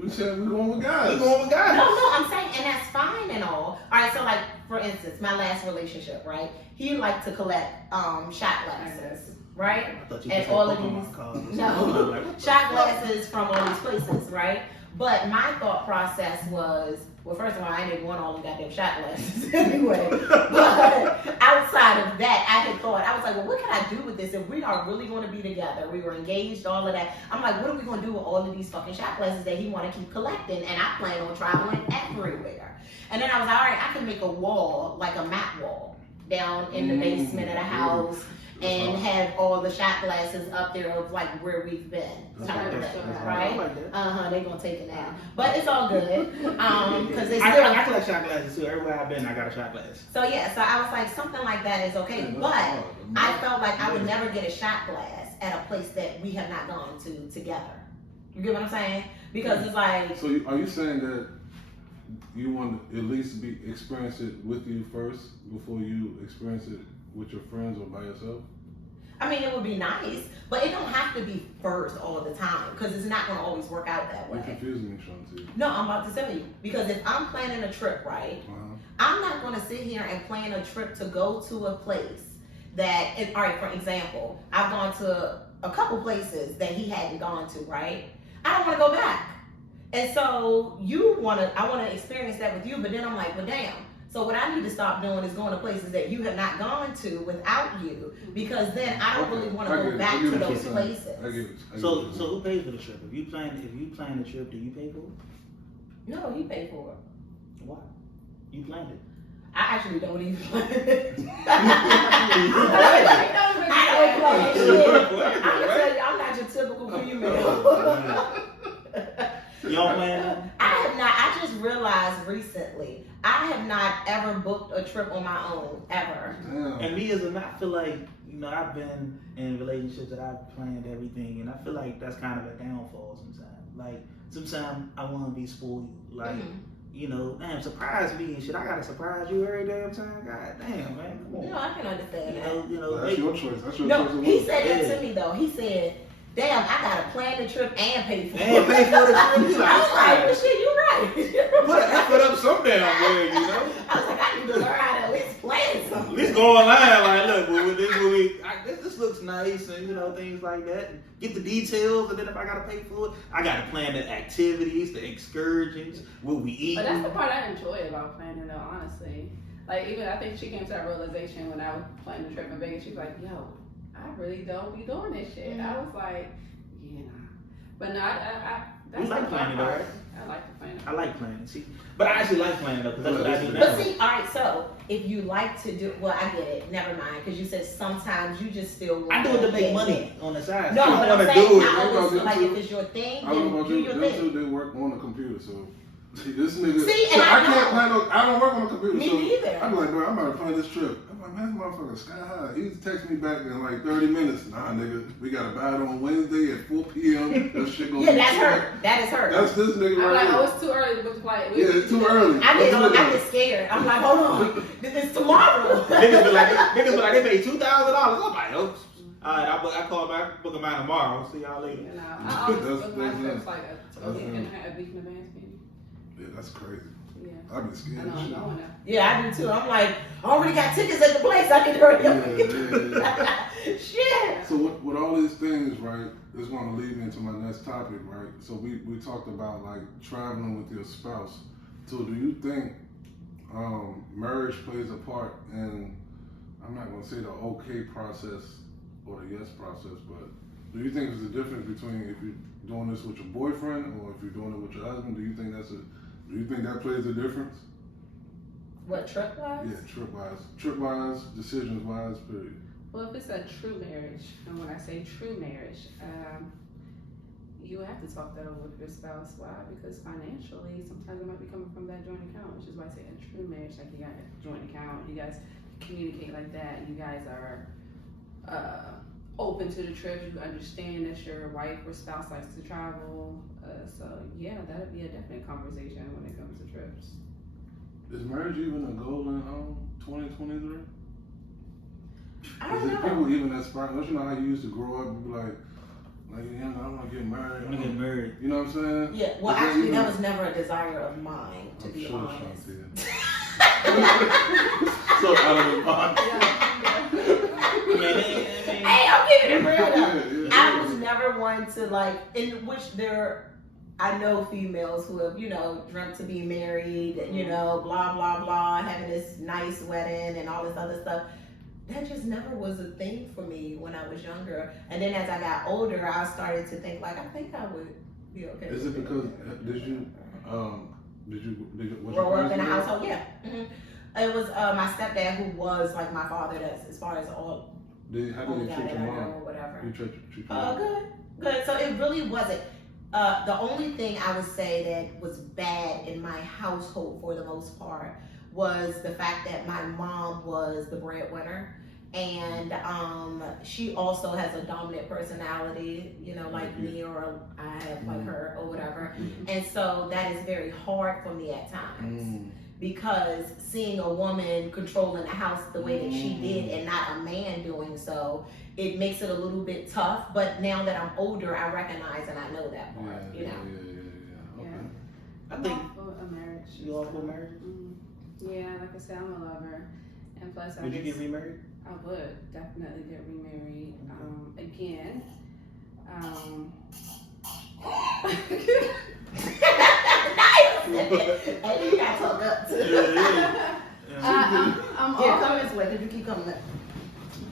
We said we're going with guys. You going with guys? No, I'm saying, and that's fine and all. All right, so like for instance, my last relationship, right? He liked to collect shot glasses, right? I thought you And said all of Pokemon these- cards or No. something. Like, what the Shot fuck? glasses from all these places, right? But my thought process was, well, first of all, I didn't want all the goddamn shot glasses anyway. But outside of that, I was like, well, what can I do with this if we are really going to be together? We were engaged, all of that. I'm like, what are we going to do with all of these fucking shot glasses that he want to keep collecting? And I plan on traveling everywhere. And then I was like, all right, I can make a wall, like a map wall, down in the basement of the house. And have all the shot glasses up there of like where we've been, type of thing, I right? like that. They gonna take it now, but it's all good, cause it's I still. collect shot glasses too. Everywhere I've been, I got a shot glass. So yeah, so I was like, something like that is okay, but I felt like I would never get a shot glass at a place that we have not gone to together. You get what I'm saying? because it's like. So are you saying that you want to at least experience it with you first before you experience it with your friends or by yourself? I mean, it would be nice, but it don't have to be first all the time because it's not going to always work out that way. You're confusing me, Shawntia. No, I'm about to tell you, because if I'm planning a trip, right, I'm not going to sit here and plan a trip to go to a place that, all right, for example, I've gone to a couple places that he hadn't gone to, right? I don't want to go back. And so I want to experience that with you, but then I'm like, well, damn. So what I need to stop doing is going to places that you have not gone to without you, because then I don't really want to go back to those places. I get it. So who pays for the trip? If you plan the trip, do you pay for it? No, he paid for it. Why? You planned it. I actually don't even plan it. I I don't plan shit. I'm gonna tell you, I'm not your typical female. You don't plan? I have not. I just realized recently I have not ever booked a trip on my own ever. Damn. And me as a man, I feel like, you know, I've been in relationships that I've planned everything, and I feel like that's kind of a downfall sometimes. Like sometimes I want to be spoiled, like. You know, damn, surprise me and shit. I gotta surprise you every damn time. God damn, man, come on. No, I can understand that. You know, That's your choice. That's your No, choice. he said that to me though. He said, "Damn, I gotta plan the trip and pay for it." And pay for the trip. I was like, "Well, shit, you right." Put an effort up some damn way, you know. I was like, "I need to learn how to at least plan something." At least go online, like, look, well, this looks nice, and you know, things like that. And get the details, and then if I gotta pay for it, I gotta plan the activities, the excursions, what we eat. But that's the part I enjoy about planning, though. Honestly, like even I think she came to that realization when I was planning the trip in Vegas. She was like, "Yo, I really don't be doing this shit." I was like, "Yeah, nah." But no, that's You like the fun planning, part. though. I like the planning. I like planning, see, but I actually like planning though, because that's what I do now. But see, all right, so if you like to do, well, I get it. Never mind, because you said sometimes you just still want I do it to make get money it. on the side. No, I but want I'm to saying, do it. I always feel like too. if it's your thing, I don't know then about do you. your Them thing. two, they work on the computer, so see, this nigga. See, and so I can't know. plan on. I don't work on the computer. Me so neither. I'm like, bro, I'm about to plan this trip. I'm like, man, this motherfucker sky high. He texted me back in like 30 minutes. Nah, nigga, we gotta buy it on Wednesday at 4 p.m. That shit gonna Yeah, be that's shit. her. That is her. That's this nigga I'm right like, here. oh, it's too early to book the flight. Yeah, it's too early. I get scared. I'm like, hold on, it's tomorrow. Niggas be like, they paid $2,000. I'm like, oops. Alright, I call back, book them out tomorrow. See y'all later. You know, I always book my that's trips like a week in advance, maybe. Yeah, that's crazy. Yeah. I've been I scared know of I'm shit. going now. Yeah, I do too. I'm like, I already got tickets at the place. I can hurry up and get Yeah. Shit. So with all these things, right, it's going to lead me into my next topic, right? So we talked about like traveling with your spouse. So do you think marriage plays a part in, I'm not going to say the okay process or the yes process, but do you think there's a difference between if you're doing this with your boyfriend or if you're doing it with your husband? Do you think that plays a difference? What, trip wise? Yeah, trip wise, decisions wise, period. Well, if it's a true marriage, and when I say true marriage, you have to talk that over with your spouse. Why? Because financially, sometimes it might be coming from that joint account, which is why I say a true marriage, like you got a joint account, you guys communicate like that, you guys are open to the trip, you understand that your wife or spouse likes to travel. So yeah, that'd be a definite conversation when it comes to trips. Is marriage even a goal in 2023? I don't Is it know. people even aspire? Don't you know how you used to grow up and be like, yeah, I want to get married. I want to get married. You know what I'm saying? Yeah, well, Is that actually, even- that was never a desire of mine, to I'm be sure honest. Shawntia. So out of the box. Hey, I'm keeping it real though. Yeah. I was never one to like, in which I know females who have, dreamt to be married, blah, blah, blah, having this nice wedding and all this other stuff. That just never was a thing for me when I was younger. And then as I got older, I started to think like, I think I would be okay. Is it because, did you was Grow your up in a parents household, yeah. It was my stepdad who was like my father, that's as far as all married? How did only they guy treat that your I know mom? or whatever. You treat your Good. So it really wasn't. The only thing I would say that was bad in my household for the most part was the fact that my mom was the breadwinner And she also has a dominant personality, you know, like me, or I have like her or whatever. And so that is very hard for me at times. Because seeing a woman controlling the house the way that she did and not a man doing so, it makes it a little bit tough. But now that I'm older, I recognize and I know that part, you know. Yeah. I think I'm all for a marriage. you all for marriage. Yeah, like I said, I'm a lover, and plus Would you get remarried? I would definitely get remarried again. Hey, you got talk up too. I'm Here, all come this way, because you keep coming up.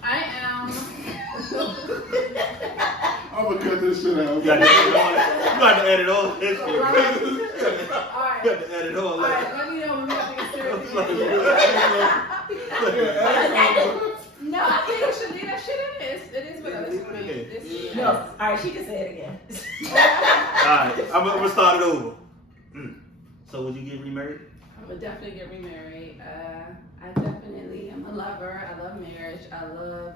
I am. I'm gonna cut this shit out. You got to edit all this shit. You Alright. got to edit all Alright, that. let me know when we have to get serious. No, I think we should leave that shit in. It is what it is. No, all right, she can say it again. Alright, I'm gonna start it over. So would you get remarried? I would definitely get remarried. I definitely am a lover. I love marriage. I love,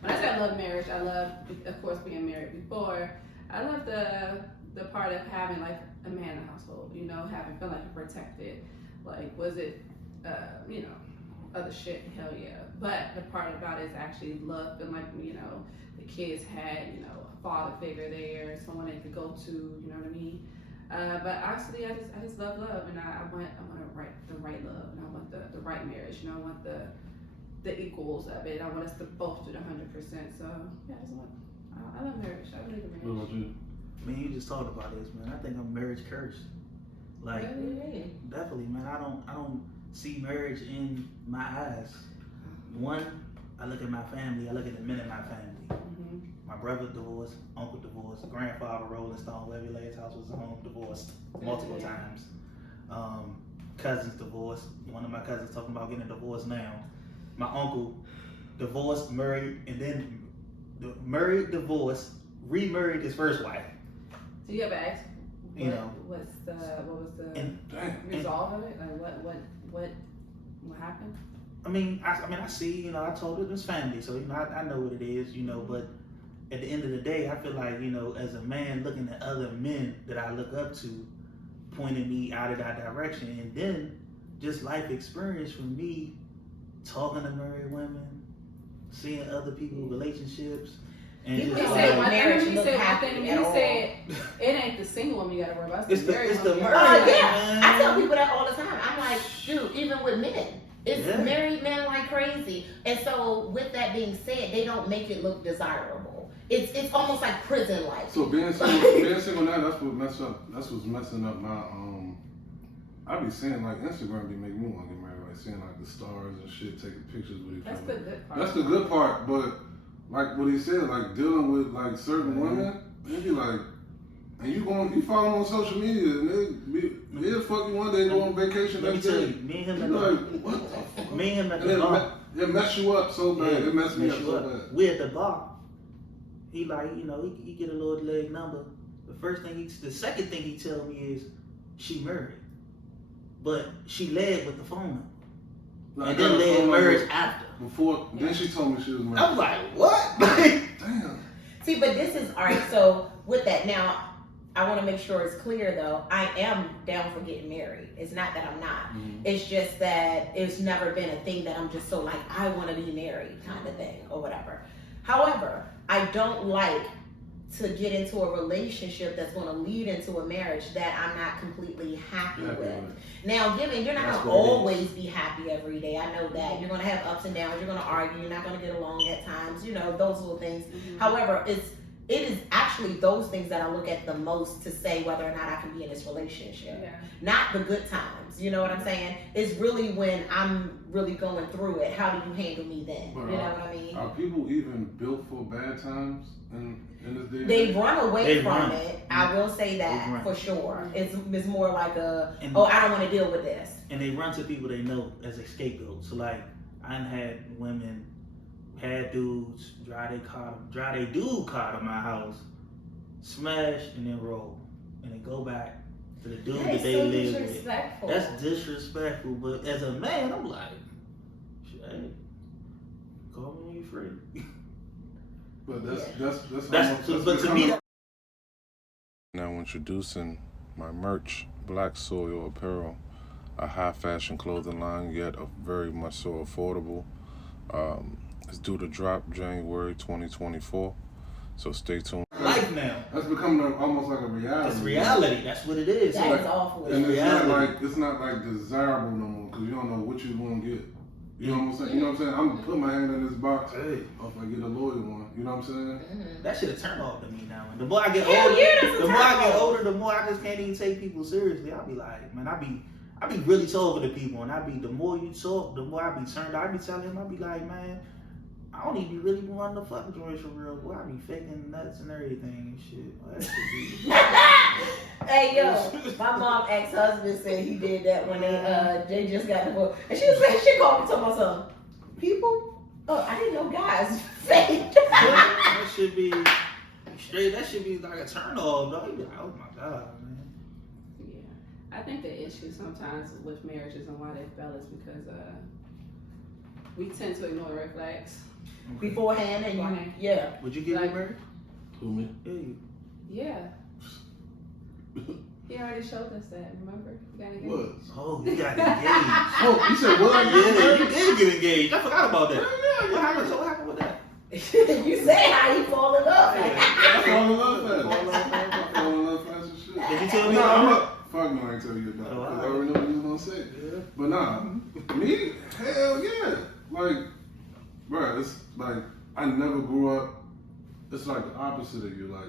when I say I love marriage, I love, of course, being married before. I love the part of having like a man in the household, you know, feel like you're protected. Like, was it, you know, other shit, hell yeah. But the part about it is actually love, and like, you know, the kids had, you know, a father figure there, someone they could go to, you know what I mean? But actually, I just love love, and I want the right love, and I want the right marriage, you know, I want the equals of it. I want us to both do the 100%. So yeah, I love marriage. I believe in marriage. What about you? I mean, you just talked about this, man. I think I'm marriage cursed. Like, Really? definitely, man. I don't see marriage in my eyes. One, I look at my family. I look at the men in my family. My brother divorced, uncle divorced, grandfather Rolling Stone, wherever he lay his house was a home, divorced multiple times. Cousins divorced. One of my cousins talking about getting a divorce now. My uncle divorced, married, and then married, divorced, remarried his first wife. So you ever asked what was the resolve of it? Like what happened? I mean, I see, you know, I told her it's family, so, you know, I know what it is, you know, but at the end of the day, I feel like, you know, as a man looking at other men that I look up to, pointing me out of that direction, and then just life experience from me talking to married women, seeing other people's relationships, and You just can like, say marriage you look said happy one thing, at you all. said it ain't the single woman you gotta worry about. It's the married married woman. woman. Yeah, I tell people that all the time. I'm like, dude, even with men, it's married men like crazy. And so, with that being said, they don't make it look desirable. It's almost like prison life. So being single now, that's what's messing up my I be seeing like Instagram be making me want to get married, like seeing like the stars and shit, taking pictures with each That's other. the good part. That's the good part, but like what he said, like dealing with like certain women, they be like, and you follow them on social media, and they'll fuck you one day, go on vacation let me next tell day. you, me and him You at like, what the fuck? me and him at And the bar. it mess you up so bad. It messed me up so bad. We at the bar. He like, you know, he get a little leg number. The second thing he tell me is she married, but she led with the phone number, and then led marriage after. Then she told me she was married. I was like, what? Damn. See, but this is all right. So with that, now I want to make sure it's clear though. I am down for getting married. It's not that I'm not. It's just that it's never been a thing that I'm just so like I want to be married kind of thing or whatever. However, I don't like to get into a relationship that's going to lead into a marriage that I'm not completely happy with. Now, given you're not going to always be happy every day, I know that. You're going to have ups and downs, you're going to argue, you're not going to get along at times, you know, those little things. However, it is actually those things that I look at the most to say whether or not I can be in this relationship. Yeah. Not the good times, you know what I'm saying? It's really when I'm really going through it, how do you handle me then? But you know what I mean? Are people even built for bad times in this day? They run away from it. I will say They that run. for sure. It's more like I don't want to deal with this. And they run to people they know as a scapegoat. So like, I had women, had dudes drive their dude car to my house, smash and then roll, and then go back to the dude that they live with. Disrespectful. That's disrespectful. But as a man, I'm like, hey, call free. But that's but to me. Now introducing my merch, Black Soil Apparel, a high fashion clothing line, yet very much so affordable. It's due to drop January 2024, so stay tuned. Life now. That's becoming almost like a reality. It's reality. That's what it is. That is awful. And reality. it's not like desirable no more because you don't know what you're gonna get. You know what I'm saying? You know what I'm saying? I'm gonna put my hand in this box. Hey. Or if I get a loyal one, you know what I'm saying? That shit a turn off to me now. And the more I get older, the more I just can't even take people seriously. I'll be like, man, I be really talking to people, and the more you talk, the more I be turned. I be telling him, I be like, man, I don't even be really wanting to fuck George for real. Boy, I be faking nuts and everything and shit. Well, that should be. Hey yo, my mom ex-husband said he did that when they just got divorced, and she called me to my son. People, I didn't know guys fake. That should be straight. That should be like a turn off, though. You be like, oh my god, man. Yeah, I think the issue sometimes with marriages and why they fail is because we tend to ignore red flags Beforehand, and yeah. Would you get married? Who, me? Yeah. He already showed us that, remember? You got engaged. What? Oh, you got engaged. Oh, you said what? Yeah, you did get engaged. I forgot about that. What happened with that? You say how you fall in love. I fall in love fast. I fall in love fast as shit. Did you tell me? Fuck no, I ain't tell you about it. Oh, Because I already know what you was gonna say. Yeah. But nah, me, hell yeah. Like, bruh, it's like I never grew up. It's like the opposite of you. Like,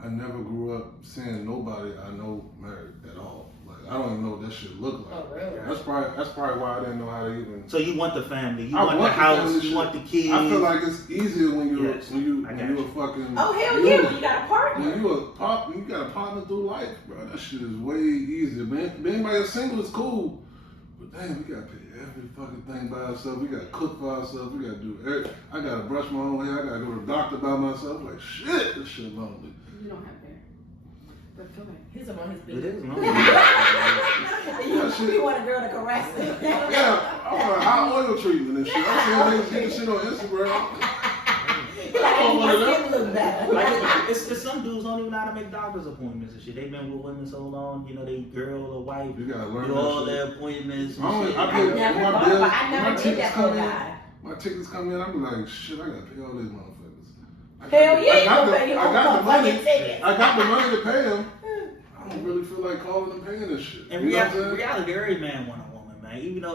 I never grew up seeing nobody I know married at all. Like, I don't even know what that shit look like. Oh, really? That's probably why I didn't know how to even. So you want the family, you I want the house, you want the kids. I feel like it's easier when you Yes, when you I when got you you. a fucking. Oh hell yeah! When you got a partner. When you got a partner through life, bro. That shit is way easier. Man, being by single is cool, but damn, we gotta pay every fucking thing by ourselves. We gotta cook for ourselves. We gotta do everything. I gotta brush my own hair. I gotta go to the doctor by myself. Like shit, this shit lonely. You don't have hair. But go ahead. He's among his It business. is, no? You want a girl to caress him. Yeah, I want a hot oil treatment and shit. I'm seeing niggas getting shit on Instagram. Like, my skin look better. Like it's some dudes don't even know how to make doctor's appointments and shit. They've been with women so long, you know, they girl or wife, You gotta learn do that all shit. their appointments and I shit. I never did that for a guy. My tickets come in, I be like, shit, I gotta pay all these motherfuckers. Hell yeah, you I gonna pay your got own the money. motherfucking ticket. I got the money to pay them. I don't really feel like calling and paying this shit. In You know what I'm saying? reality, every man want a woman, man. Even though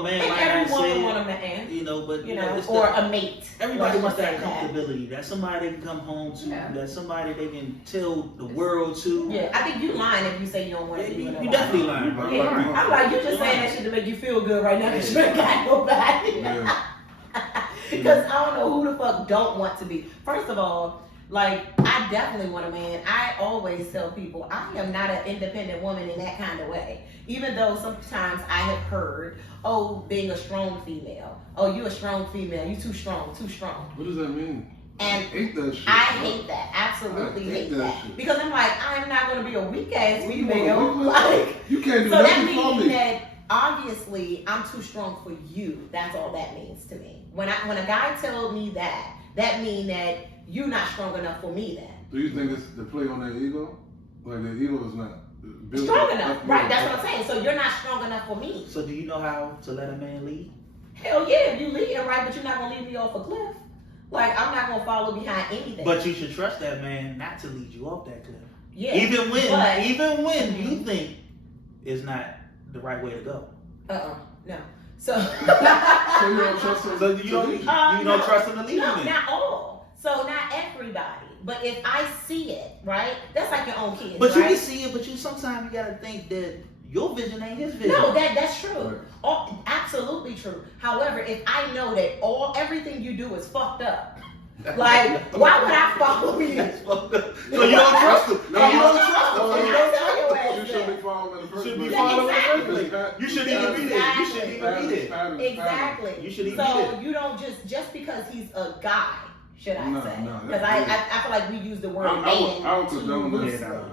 a man And might every not woman say want a it, man, you know, but you know, it's or the, a mate. everybody Like, wants that say comfortability. That's somebody they can come home to. Yeah. That's somebody they can tell the world to. Yeah, I think you lying if you say you don't want to be with You nobody. definitely lying, bro. Yeah, I'm like, you just saying that shit to make you feel good right now because you ain't got nobody. Yeah. Because I don't know who the fuck don't want to be. First of all, like, I definitely want a man. I always tell people I am not an independent woman in that kind of way. Even though sometimes I have heard, oh, being a strong female. Oh, you a strong female. You too strong, too strong. What does that mean? And I hate that shit. I hate that. Absolutely I hate hate that that. shit. Because I'm like, I'm not going to be a weak ass You female. want a weak Like, You can't do so that nothing for means me. that obviously I'm too strong for you. That's all that means to me. When a guy tells me that means that you're not strong enough for me then. Do you think it's the play on their ego? Like their ego is not built Strong up- enough. Right, that's what I'm saying. So you're not strong enough for me. So do you know how to let a man lead? Hell yeah, if you leading right, but you're not gonna lead me off a cliff. Like, I'm not gonna follow behind anything. But you should trust that man not to lead you off that cliff. yeah. Even when but- you think it's not the right way to go. No. So So you don't trust him? So you don't trust him to lead you No, then. not all. So not everybody. But if I see it, right? That's like your own kids. But you right? can see it, but sometimes you gotta think that your vision ain't his vision. No, that's true. Right. Absolutely true. However, if I know that everything you do is fucked up, like, why would I follow you? That's fucked up. So you don't trust him. No, you don't trust him. No, You no, don't tell your ass You that. shouldn't be following in the first Should be place. following in the first Exactly. place. You shouldn't even be there. You shouldn't even be there. Exactly. You shouldn't even be So there. you don't just because he's a guy, should I No, say? no, Because that's- I feel like we use the word I man would condone too that.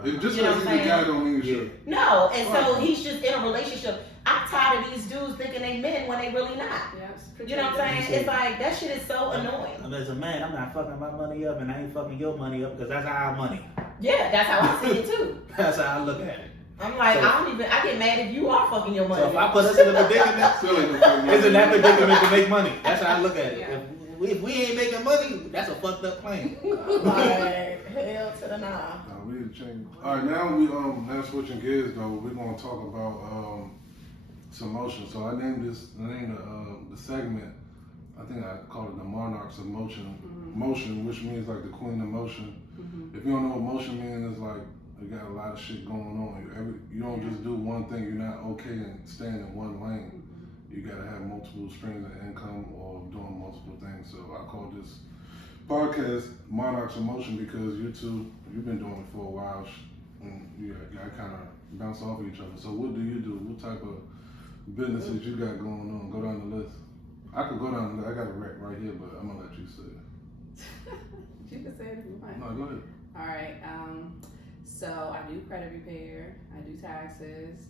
loosely. If just You know because what he's a I'm guy saying? don't mean shit. No, and so he's just in a relationship. I I'm tired of these dudes thinking they men when they really not. Yep. You know what I'm saying? It's like, that shit is so annoying. As a man, I'm not fucking my money up, and I ain't fucking your money up, because that's our money. Yeah, that's how I see it too. That's how I look at it. I'm like, I get mad if you are fucking your money. So if I put us in a predicament, it's in that predicament to make money. That's how I look at it. Yeah. If we ain't making money, that's a fucked up plan. Like, hell to the nah. No, we need to change. All right, now we now switching gears though. We're gonna talk about some motion. So I named the segment. I think I called it the Monarchs of Motion. Motion, which means like the Queen of Motion. If you don't know what motion means, it's like you got a lot of shit going on. You don't just do one thing. You're not okay in staying in one lane. You gotta have multiple streams of income or doing multiple things. So I call this podcast Monarchs of Motion because you've been doing it for a while, and you kind of bounce off of each other. So what do you do? What type of businesses you got going on? Go down the list. I could go down the list. I got a rec right here, but I'm gonna let you say it. You can say it if you want. No, go ahead. All right. So I do credit repair. I do taxes.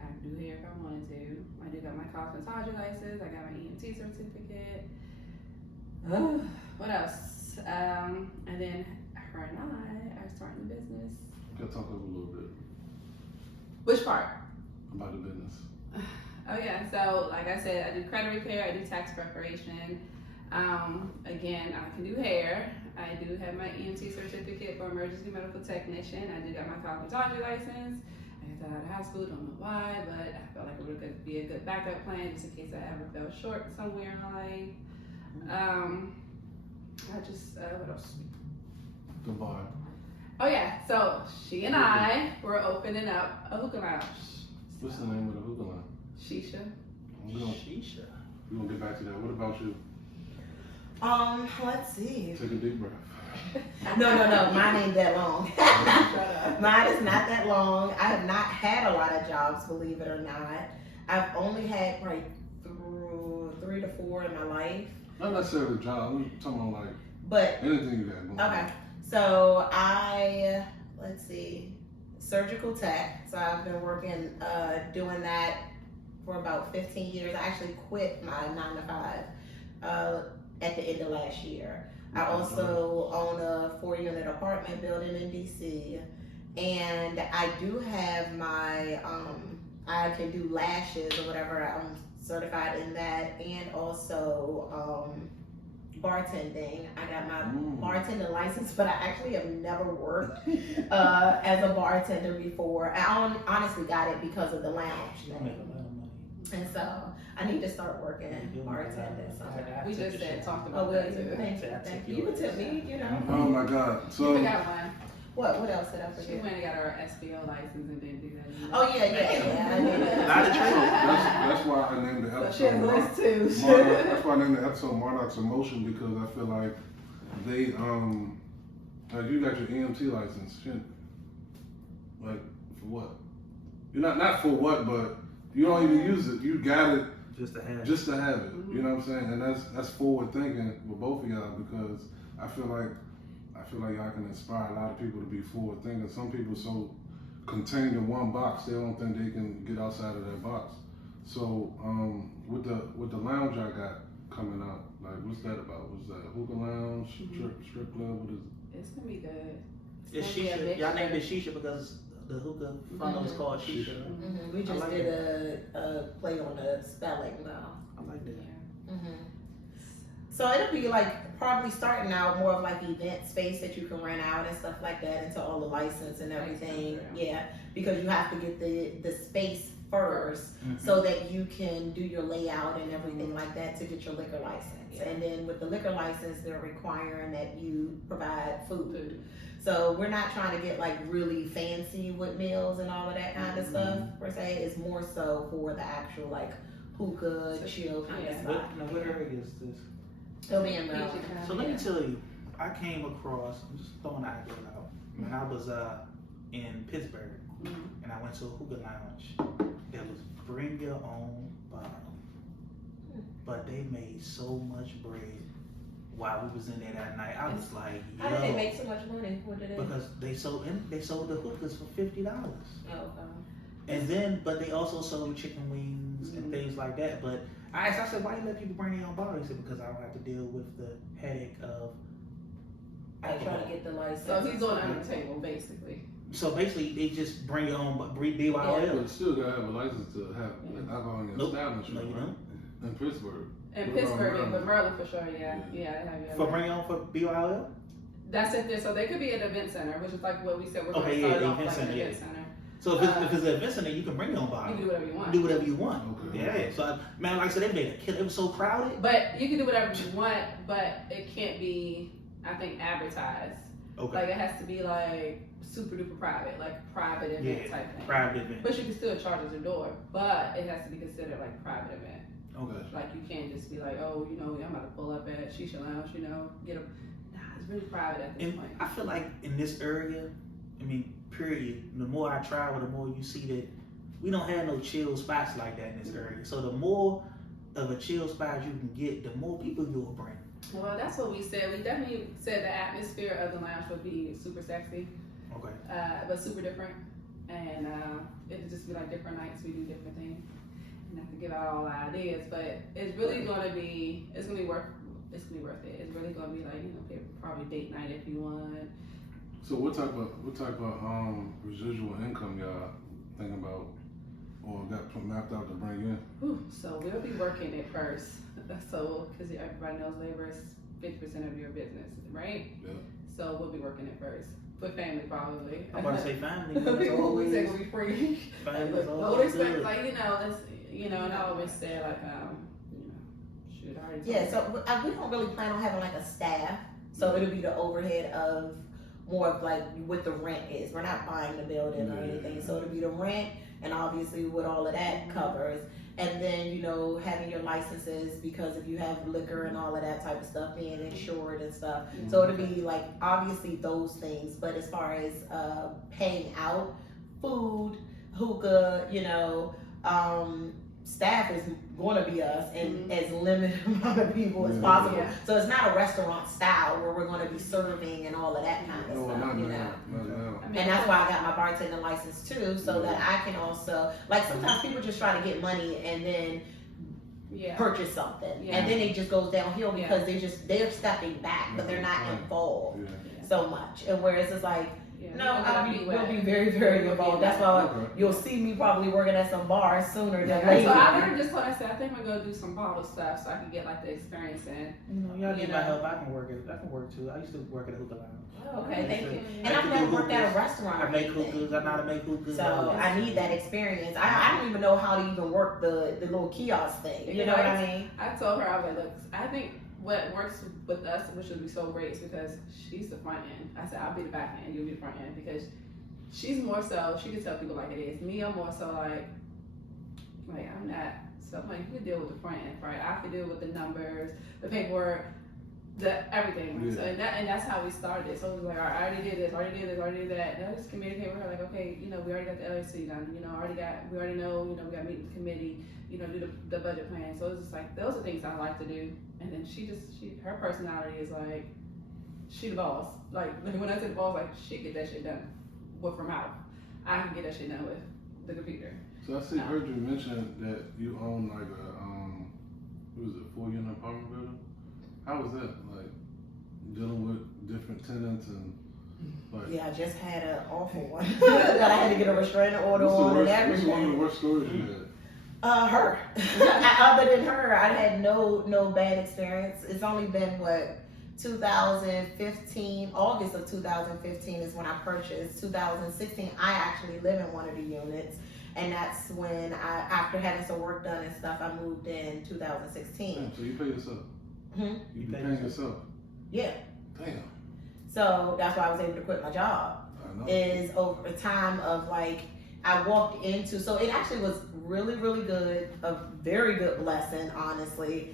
I can do hair if I wanted to. I do got my cosmetology license. I got my EMT certificate. What else? And then her and I are starting the business. Can I talk a little bit Which part? about the business? Oh yeah. So like I said, I do credit repair. I do tax preparation. Again, I can do hair. I do have my EMT certificate for emergency medical technician. I do got my cosmetology license. I got that out of high school, don't know why, but I felt like it would be a good backup plan just in case I ever fell short somewhere in life. What else? The bar. Oh yeah, so she and I were opening up a hookah lounge. What's the name of the hookah line? Shisha. Shisha. We're gonna get back to that. What about you? Let's see. Take a deep breath. No. Mine ain't that long. Mine is not that long. I have not had a lot of jobs, believe it or not. I've only had like 3 to 4 in my life. Not necessarily a job. I'm talking about like But anything you got going on. okay, so let's see, surgical tech. So I've been working, doing that for about 15 years. I actually quit my 9 to 5 at the end of last year. I also own a 4-unit apartment building in DC, and I do have my I can do lashes or whatever. I'm certified in that, and also bartending. I got my bartending license, but I actually have never worked as a bartender before. I honestly got it because of the lounge She don't make a lot of money. and so I need to start working bartending. So. We just talked Oh, about well, that too. thank you. You can tell me, you know. Oh my God. You So forgot one. What else did I She forget? went and got her SBO license and didn't do that either. Oh, yeah. I did that. Lot of training. that's why I named the So episode. she has a list too. That's why I named the episode Monarchs of Motion because I feel like they like you got your EMT license. Shit. Like for what? You're not for what, but you don't even use it. You got it Just to have. just to have it. You know what I'm saying? And that's forward thinking with both of y'all because I feel like y'all can inspire a lot of people to be forward thinking. Some people are so contained in one box they don't think they can get outside of that box. So with the lounge I got coming out, like what's that about? What's that? Hookah lounge, strip club? What is it? It's gonna be good. It's gonna be a Shisha. mixture. Y'all named it Shisha because the hookah funnel is called Shisha. We just like did a play on the spelling though. I like that. So it'll be like probably starting out more of like event space that you can rent out and stuff like that into all the license and everything. Yeah, because you have to get the space first so that you can do your layout and everything like that to get your liquor license. And then with the liquor license, they're requiring that you provide food. So we're not trying to get like really fancy with meals and all of that kind of stuff per se. It's more so for the actual like hookah, chill kind of stuff. What area is this? It'll be in Maryland. So let me tell you, I came across, I'm just throwing an idea out, when I was in Pittsburgh, and I went to a hookah lounge that was bring your own bottle. But they made so much bread while we was in there that night. I was like, yo. How did they make so much money? What did they? Because they sold the hookahs for $50. Oh, And then, but they also sold chicken wings and things like that. But I said, why you let people bring their own bottle? He said, because I don't have to deal with the headache of I try to get the license. So he's doing it under the table, basically. So basically, they just bring your own BYOL. But you still gotta have a license to have alcohol in your establishment, No, you right? don't. In Pittsburgh. In What about Pittsburgh, Maryland? but Maryland for sure, yeah. They have you. For bring your own for BYOL? That's it there. So they could be an event center, which is like what we said. We're going Okay, to start yeah, off event like center, an yeah. event center. So if it's an event center, you can bring your own You bottle. can do whatever you want. Do whatever you want. Okay. Yeah. So man, like I said, they made a kill. It was so crowded. But you can do whatever you want, but it can't be, I think, advertised. Okay. Like it has to be like super duper private, like private event type thing. Private event. But you can still charge at the door, but it has to be considered like private event. Okay. Like you can't just be like, oh, I'm about to pull up at Shisha Lounge, get a. Nah, it's really private at this And point. I feel like in this area, I mean, period. The more I travel, the more you see that we don't have no chill spots like that in this area. So the more of a chill spot you can get, the more people you'll bring. Well, that's what we said. We definitely said the atmosphere of the lounge would be super sexy, Okay. but super different. And it would just be like different nights, we do different things. And not to give out all the ideas, but it's really gonna be, it's gonna be worth it. It's really gonna be like, probably date night if you want. So what type of residual income y'all thinking about or got mapped out to bring in? So we'll be working it first. So, because everybody knows labor is 50% of your business, right? Yeah. So we'll be working it first. For family, probably. I'm about to say family. People always say we'll be free. Family is Don't always expect, good. and I always say, shoot, I already told Yeah, you. so we don't really plan on having like a staff. So it'll be the overhead of more of like what the rent is. We're not buying the building or anything. So it'll be the rent and obviously what all of that covers. And then, having your licenses, because if you have liquor and all of that type of stuff, being insured and stuff. So it'll be like obviously those things. But as far as paying out, food, hookah, staff is going to be us and as limited amount of people as possible. Yeah. So it's not a restaurant style where we're going to be serving and all of that kind of No, stuff, not you now. know. Not now. And that's why I got my bartending license too, so that I can also, like sometimes people just try to get money and then purchase something. Yeah. And then it just goes downhill because they're stepping back, but they're not involved Yeah. so much. And whereas it's like, no, we'll be very, We'll very be involved. that. That's why Okay. you'll see me probably working at some bars sooner than So later. I heard just what I said. I think we're gonna do some bottle stuff so I can get like the experience in. Y'all need my help. I can work too. I used to work at a hookah lounge. Okay, thank you. I And I've can never do worked at a hookahs. restaurant. I or make anything. hookahs. I know how to make hookahs. So I need that experience. I don't even know how to even work the little kiosk thing. You know what I mean? I told her, I was like, look, I think what works with us, which would be so great, is because she's the front end. I said, I'll be the back end, you'll be the front end, because she's more so, she can tell people like it is. Me, I'm more so like I'm not, so I'm like, you can deal with the front end, right? I can deal with the numbers, the paperwork, the everything. Yeah. So, and that's how we started. So it was like, all right, I already did this, already did that. And I just communicated with her like, okay, we already got the LLC done, we already know, we got to meet with the committee, do the budget plan. So it's just like, those are things I like to do. And then her personality is like, she the boss. Like when I say the boss, like she get that shit done with her mouth. I can get that shit done with the computer. So I heard you mention that you own like a 4-unit apartment building? How was that? Like dealing with different tenants and like. Yeah, I just had an awful one that I had to get a restraining order on and everything. What's one of the worst stories you had? Her. Other than her, I had no bad experience. It's only been 2015, August of 2015 is when I purchased. 2016, I actually live in one of the units, and that's when after having some work done and stuff, I moved in 2016. Damn, so you pay yourself? You pay paying yourself? Yeah. Damn. So that's why I was able to quit my job. I know. Is over a time of I walked into, so it actually was really, really good, a very good blessing, honestly,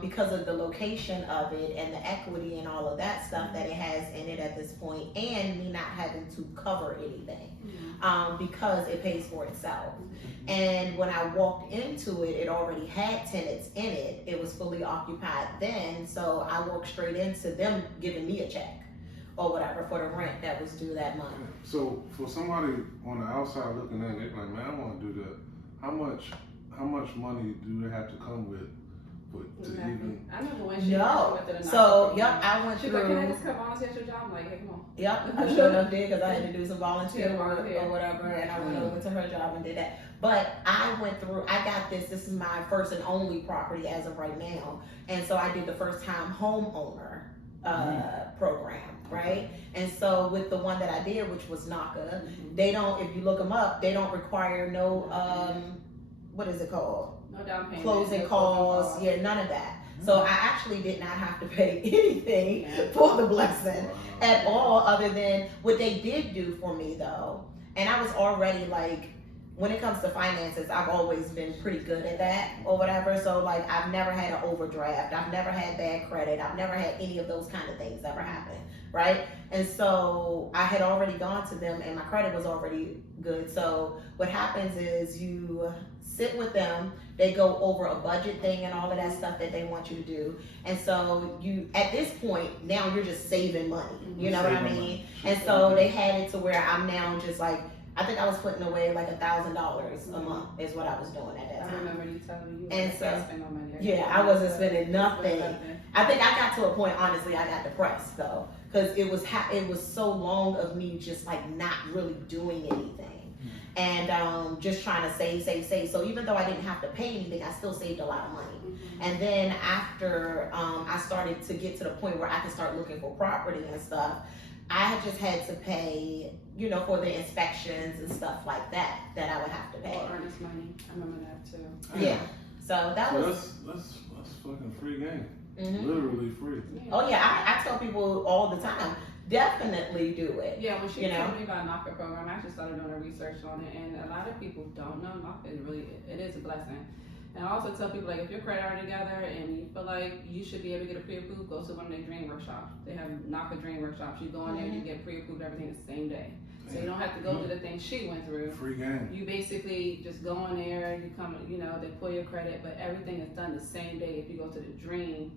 because of the location of it and the equity and all of that stuff that it has in it at this point, and me not having to cover anything, because it pays for itself. And when I walked into it, it already had tenants in it. It was fully occupied then, so I walked straight into them giving me a check or whatever for the rent that was due that month. So for somebody on the outside looking in, they're like, man, I want to do that. How how much money do they have to come with to even? I remember when she No. went to the So, yep, I went she's like, can I through. just come volunteer at your job? I'm like, hey, come on. Yep, I sure enough did because I had to do some volunteer Yeah, work volunteer. or whatever, and I went over to her job and did that. But I went through, I got this is my first and only property as of right now, and so I did the first time homeowner program, right? And so with the one that I did, which was NACA, they don't, if you look them up, they don't require no, what is it called? No down payment. Closing costs, yeah, none of that. So I actually did not have to pay anything for the blessing at all, other than what they did do for me though. And I was already like, when it comes to finances, I've always been pretty good at that or whatever. So like, I've never had an overdraft. I've never had bad credit. I've never had any of those kind of things ever happen, right? And so I had already gone to them and my credit was already good. So what happens is you sit with them, they go over a budget thing and all of that stuff that they want you to do. And so you, at this point, now you're just saving money. You know what I mean? And so they had it to where I'm now just like, I think I was putting away like $1,000 a month is what I was doing at that I time. remember you telling me you And were so, spending no money. yeah, I wasn't spending nothing. I think I got to a point, honestly, I got depressed though, because it was so long of me just like not really doing anything. And just trying to save. So even though I didn't have to pay anything, I still saved a lot of money. And then after I started to get to the point where I could start looking for property and stuff, I had just had to pay, you know, for the inspections and stuff like that I would have to pay. Or earnest money. I remember that too. Yeah. So that was. That's fucking free game. Mhm. Literally free. Yeah. Oh yeah, I tell people all the time, definitely do it. Yeah, when she You know? told me about NACA program, I actually started doing a research on it, and a lot of people don't know NACA is really, it is a blessing. And I also tell people, like, if your credit are together and you feel like you should be able to get a pre-approved, go to one of their dream workshops. They have NACA dream workshops. You go in there, you get pre-approved everything the same day. So you don't have to go through the things she went through. Free game. You basically just go in there, you come, you know, they pull your credit, but everything is done the same day if you go to the dream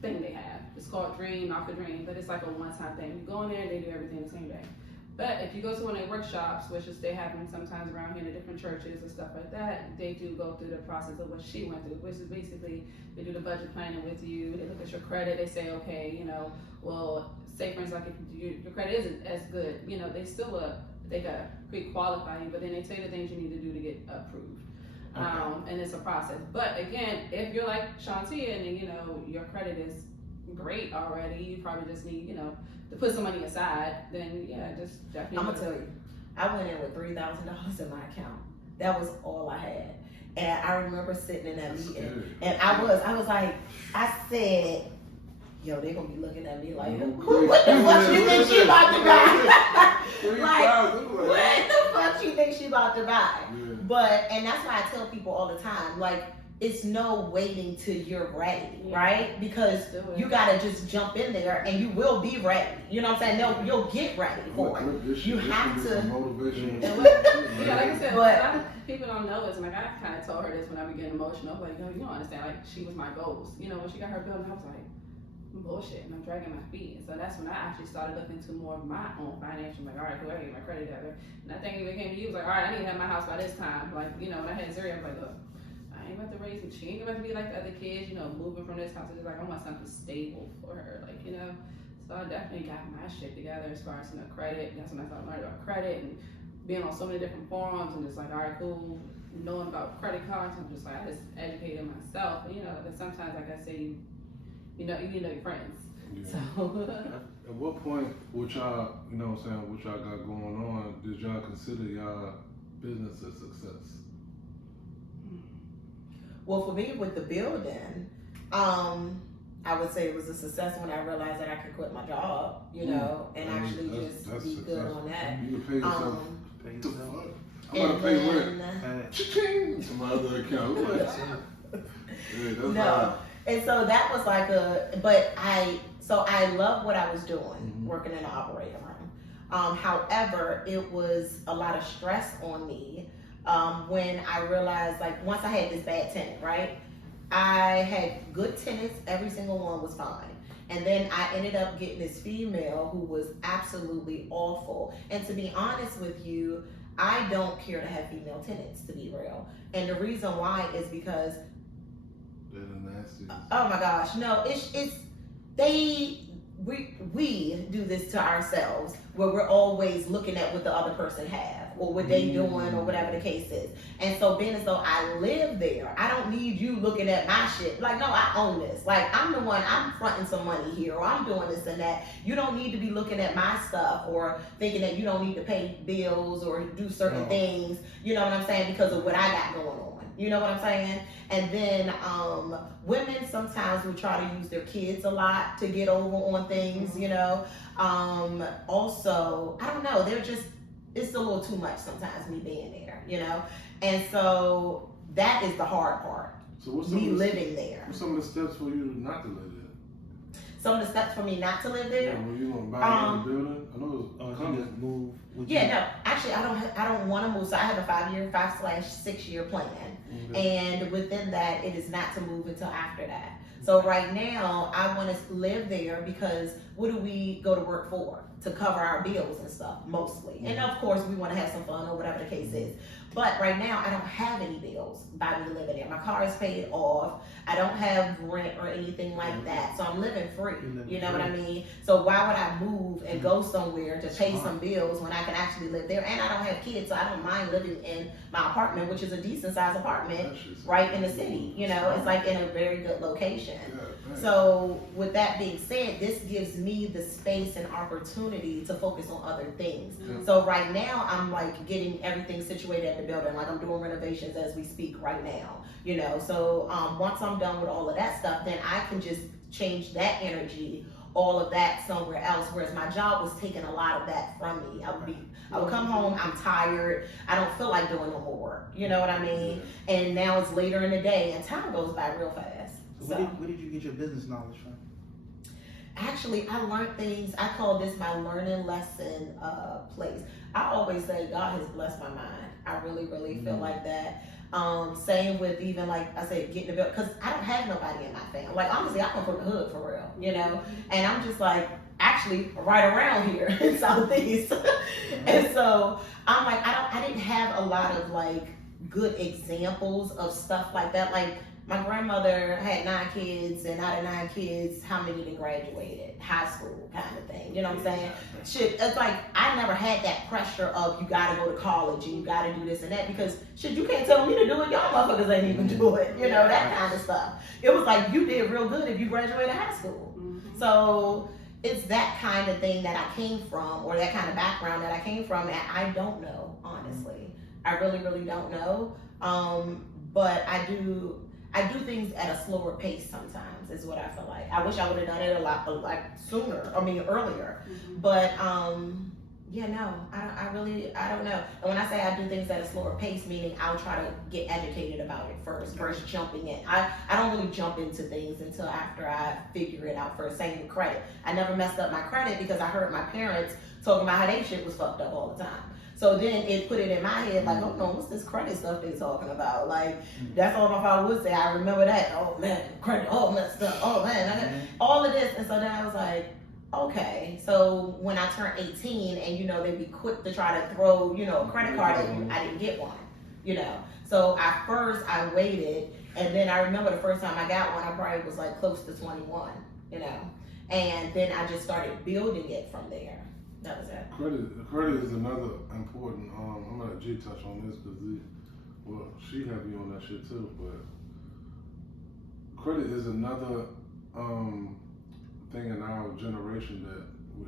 thing they have. It's called Dream, NACA Dream, but it's like a one-time thing. You go in there, they do everything the same day. But if you go to one of their workshops, which is they have them sometimes around here in the different churches and stuff like that, they do go through the process of what she went through, which is basically they do the budget planning with you. They look at your credit. They say, okay, you know, well, say for instance, like if your credit isn't as good, you know, they still they gotta pre-qualify you, but then they tell you the things you need to do to get approved. Okay. And it's a process. But again, if you're like Shawntia and you know your credit is great already, you probably just need, you know, to put some money aside, then yeah, just definitely. I'm gonna tell you, I went in with $3,000 in my account. That was all I had. And I remember sitting in that meeting, and I was like, I said, yo, they're gonna be looking at me like, what the fuck you think she about to buy? Like, what the fuck you think she about to buy? Yeah. But, and that's why I tell people all the time, like, it's no waiting till you're ready, right? Because you gotta just jump in there and you will be ready. You know what I'm saying? No, you'll get ready for it. You have to. Motivation. Yeah, like I said, But- what a lot of people don't know is, like, I kind of told her this when I was getting emotional. I was like, no, you don't understand. Like, she was my goals. You know, when she got her building, I was like, bullshit, and I'm dragging my feet. And so that's when I actually started looking into more of my own financial. Like, all right, who I get my credit together. And I think when it came to you, it was like, all right, I need to have my house by this time. Like, you know, when I had Zuri, I was like, look, I ain't about to raise me. She ain't about to be like the other kids, you know, moving from this house. It's like, I want something stable for her, like, you know. So I definitely got my shit together as far as, you know, credit. That's when I started learning about credit and being on so many different forums and just like, all right, cool, knowing about credit cards. I'm just like, I just educated myself. And, you know, but sometimes, like I say, you know, you need to know your friends. Yeah. So At what point, what y'all, you know what I'm saying, what y'all got going on, did y'all consider y'all business a success? Well, for me with the building, I would say it was a success when I realized that I could quit my job, you know, and actually just be good on that. You can pay yourself. Pay What the yourself. fuck? I'm gonna pay rent. Uh, Cha-ching! To my other account. Yeah, that's No. hard. And so that was like I love what I was doing, working in the operating room. However, it was a lot of stress on me when I realized, like, once I had this bad tenant, right? I had good tenants, every single one was fine. And then I ended up getting this female who was absolutely awful. And to be honest with you, I don't care to have female tenants, to be real. And the reason why is because, They're the nastiest. oh my gosh, no, we do this to ourselves, where we're always looking at what the other person have or what they doing or whatever the case is. And so being as though I live there, I don't need you looking at my shit. Like, no, I own this. Like, I'm the one, I'm fronting some money here, or I'm doing this and that. You don't need to be looking at my stuff or thinking that you don't need to pay bills or do certain things, you know what I'm saying, because of what I got going on. You know what I'm saying? And then women sometimes will try to use their kids a lot to get over on things, you know. Also, I don't know, it's a little too much sometimes, me being there, you know. And so that is the hard part. So what's me living there. What's some of the steps for you not to live there? Some of the steps for me not to live there. Yeah, when you gonna buy a building? I know you just move. No, actually, I don't want to move. So I have a 5/6 year plan, and within that, it is not to move until after that. So right now, I want to live there because what do we go to work for? To cover our bills and stuff, mostly. And of course, we want to have some fun or whatever the case is. But right now, I don't have any bills by me living there. My car is paid off. I don't have rent or anything like that. So I'm living free. You know what I mean? So why would I move and go somewhere to pay some bills when I can actually live there? And I don't have kids, so I don't mind living in my apartment, which is a decent sized apartment right in the city. You know, it's like in a very good location. So with that being said, this gives me the space and opportunity to focus on other things. So right now, I'm like getting everything situated at the building. Like I'm doing renovations as we speak right now, you know. So once I'm done with all of that stuff, then I can just change that energy, all of that somewhere else. Whereas my job was taking a lot of that from me. I would come home, I'm tired, I don't feel like doing no more work. You know what I mean? And now it's later in the day and time goes by real fast. So where did you get your business knowledge from? Actually, I learned things. I call this my learning lesson place. I always say God has blessed my mind. I really, really feel like that. Same with even like I said, getting the bill, because I don't have nobody in my family. Like honestly, I come from the hood for real, you know. And I'm just like actually right around here in Southeast. And so I'm like, I didn't have a lot of like good examples of stuff like that. Like my grandmother had 9 kids, and out of 9 kids, how many done graduated? High school kind of thing. You know what I'm saying? Shit, it's like I never had that pressure of you gotta go to college and you gotta do this and that, because shit, you can't tell me to do it. Y'all motherfuckers ain't even do it. You know, that kind of stuff. It was like you did real good if you graduated high school. So it's that kind of thing that I came from, or that kind of background that I came from, and I don't know, honestly. I really, really don't know. But I do things at a slower pace sometimes, is what I feel like. I wish I would have done it a lot like sooner, earlier. But yeah, no, I don't know. And when I say I do things at a slower pace, meaning I'll try to get educated about it first versus jumping in. I don't really jump into things until after I figure it out first. Same with credit. I never messed up my credit because I heard my parents talking about how they shit was fucked up all the time. So then it put it in my head like, oh no, what's this credit stuff they talking about? Like, that's all my father would say. I remember that. Oh man, credit, all messed up. Oh man, all of this. And so then I was like, okay. So when I turned 18 and, you know, they'd be quick to try to throw, you know, a credit card at you, I didn't get one, you know. So at first I waited, and then I remember the first time I got one, I probably was like close to 21, you know. And then I just started building it from there. That was it. Credit is another important. I'm gonna let G touch on this because she have you on that shit too. But credit is another thing in our generation that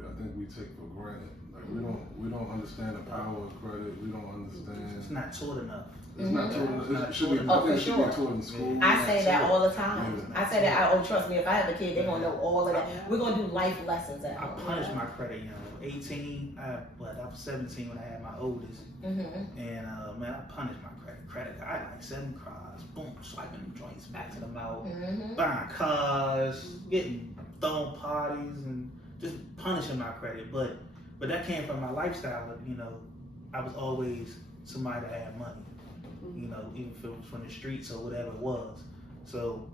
I think we take for granted. Like we don't understand the power of credit. We don't understand. It's not taught enough. It's not taught enough. It should be. Oh, for it should sure. be taught in school. I say that all the time. Yeah. I say that. Oh, trust me, if I have a kid, they're gonna know all of that. We're gonna do life lessons at I home. punished my credit, 18, I was 17 when I had my oldest. And man, I punished my credit card. I had like 7 cards, boom, swiping them joints back to the mouth, buying cars, getting throwing parties, and just punishing my credit. But that came from my lifestyle of, I was always somebody that had money, even if it was from the streets or whatever it was. So,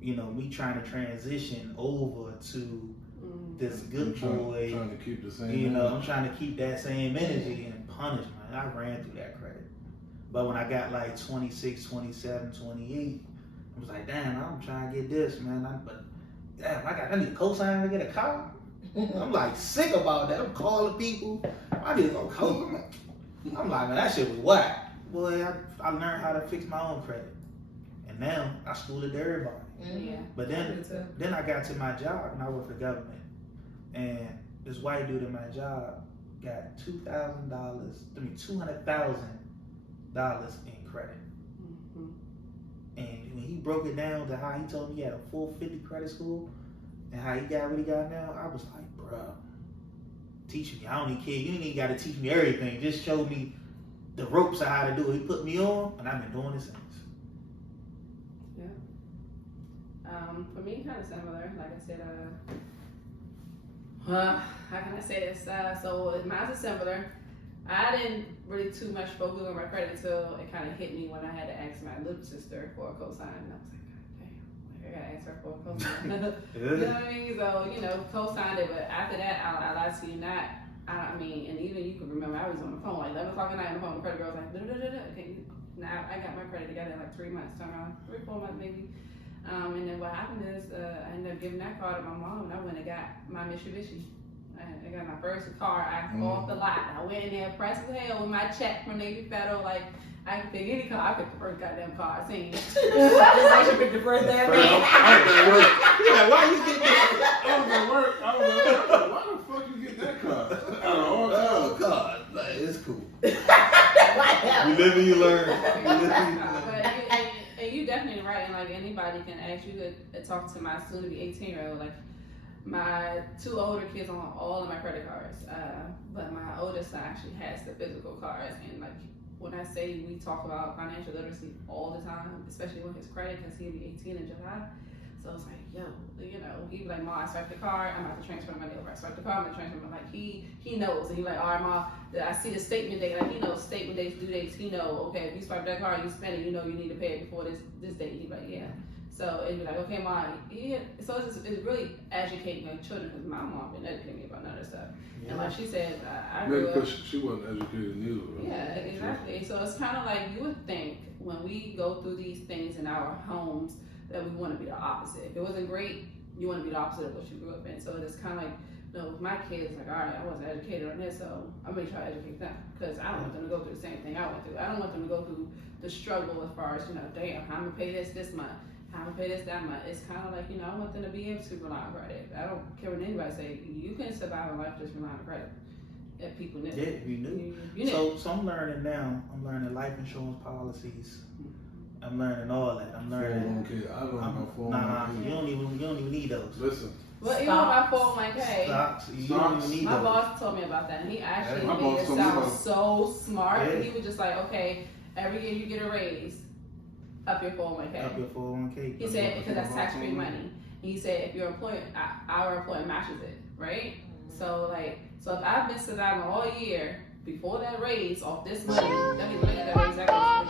me trying to transition over to this good boy, trying to keep the same. I'm trying to keep that same energy and punish, man. I ran through that credit. But when I got like 26, 27, 28, I was like, damn, I'm trying to get this, man. But damn, I need a cosign to get a car. I'm like sick about that. I'm calling people. I need to go cosign. I'm like, man, that shit was whack. Boy, I learned how to fix my own credit. And now I school it to everybody. Yeah. But then I got to my job and I work for government. And this white dude in my job got $200,000 in credit. Mm-hmm. And when he broke it down to how he told me he had a 450 credit score and how he got what he got now, I was like, bro, teach me. I don't even care. You ain't even got to teach me everything. Just show me the ropes of how to do it. He put me on, and I've been doing it since. Yeah. For me, kind of similar. Like I said, how can I say this? So mine's similar. I didn't really too much focus on my credit until it kind of hit me when I had to ask my little sister for a cosign. And I was like, God damn, I gotta ask her for a cosign. You know what I mean? So, co-signed it, but after that, I lied to you not. I mean, and even you can remember, I was on the phone like 11 o'clock at night on the phone. The credit girl was like, okay, now I got my credit together in like 3 months, turn around, 3-4 months maybe. And then what happened is I ended up giving that car to my mom, and I went and got my Mitsubishi. I got my first car off the lot. I went in there pressed as hell with my check from Navy Federal, like I could pick any car. I picked the first goddamn car I seen. I should pick the first damn car. Yeah, why you get that? I was at work. Why the fuck you get that car? Out of all cars. Like, it's cool. You live and you learn. But you definitely right, and like anybody can ask you to talk to my soon-to-be 18-year-old. Like my 2 older kids on all of my credit cards, but my oldest son actually has the physical cards. And like when I say we talk about financial literacy all the time, especially with his credit, because he'll be 18 in July. So it's like, yo, he'd be like, Mom, I swiped the card, I'm about to transfer the money over. I swiped the card, I'm going to transfer the money. Like, he knows. And he's like, all right, Mom, I see the statement date. Like, he knows statement dates, due dates. He know, okay, if you swipe that card, you spend it, you need to pay it before this date. He's like, yeah. So it'd be like, okay, Mom. So it's really educating my children, because my mom didn't educate me about none of that stuff. Yeah. And like she said, I grew up. Because she wasn't educated neither. Right? Yeah, exactly. So it's kind of like you would think when we go through these things in our homes, that we want to be the opposite. If it wasn't great, you want to be the opposite of what you grew up in. So it's kind of like, with my kids, like, all right, I wasn't educated on this, so I'm going to try to educate them. Because I don't want them to go through the same thing I went through. I don't want them to go through the struggle as far as, damn, I'm going to pay this month. I'm going to pay this that month. It's kind of like, I want them to be able to rely on credit. I don't care what anybody say. You can survive in life just relying on credit. If people knew. Yeah, you knew. You knew. So I'm learning now. I'm learning life insurance policies. I'm learning all that. I'm learning. 401k. I don't know 401k. Nah, you don't even need those. Listen. Well, even my 401k. Stocks. You don't even need my those. boss told me about that, and he actually My made boss it told me sound about it. so smart. Yeah. He was just like, okay, every year you get a raise, up your 401k. Up your 401k. He said, because that's tax-free money. And he said, if your employer, our employer matches it, right? So if I've been surviving all year before that raise off this money, that means when I get that raise, that goes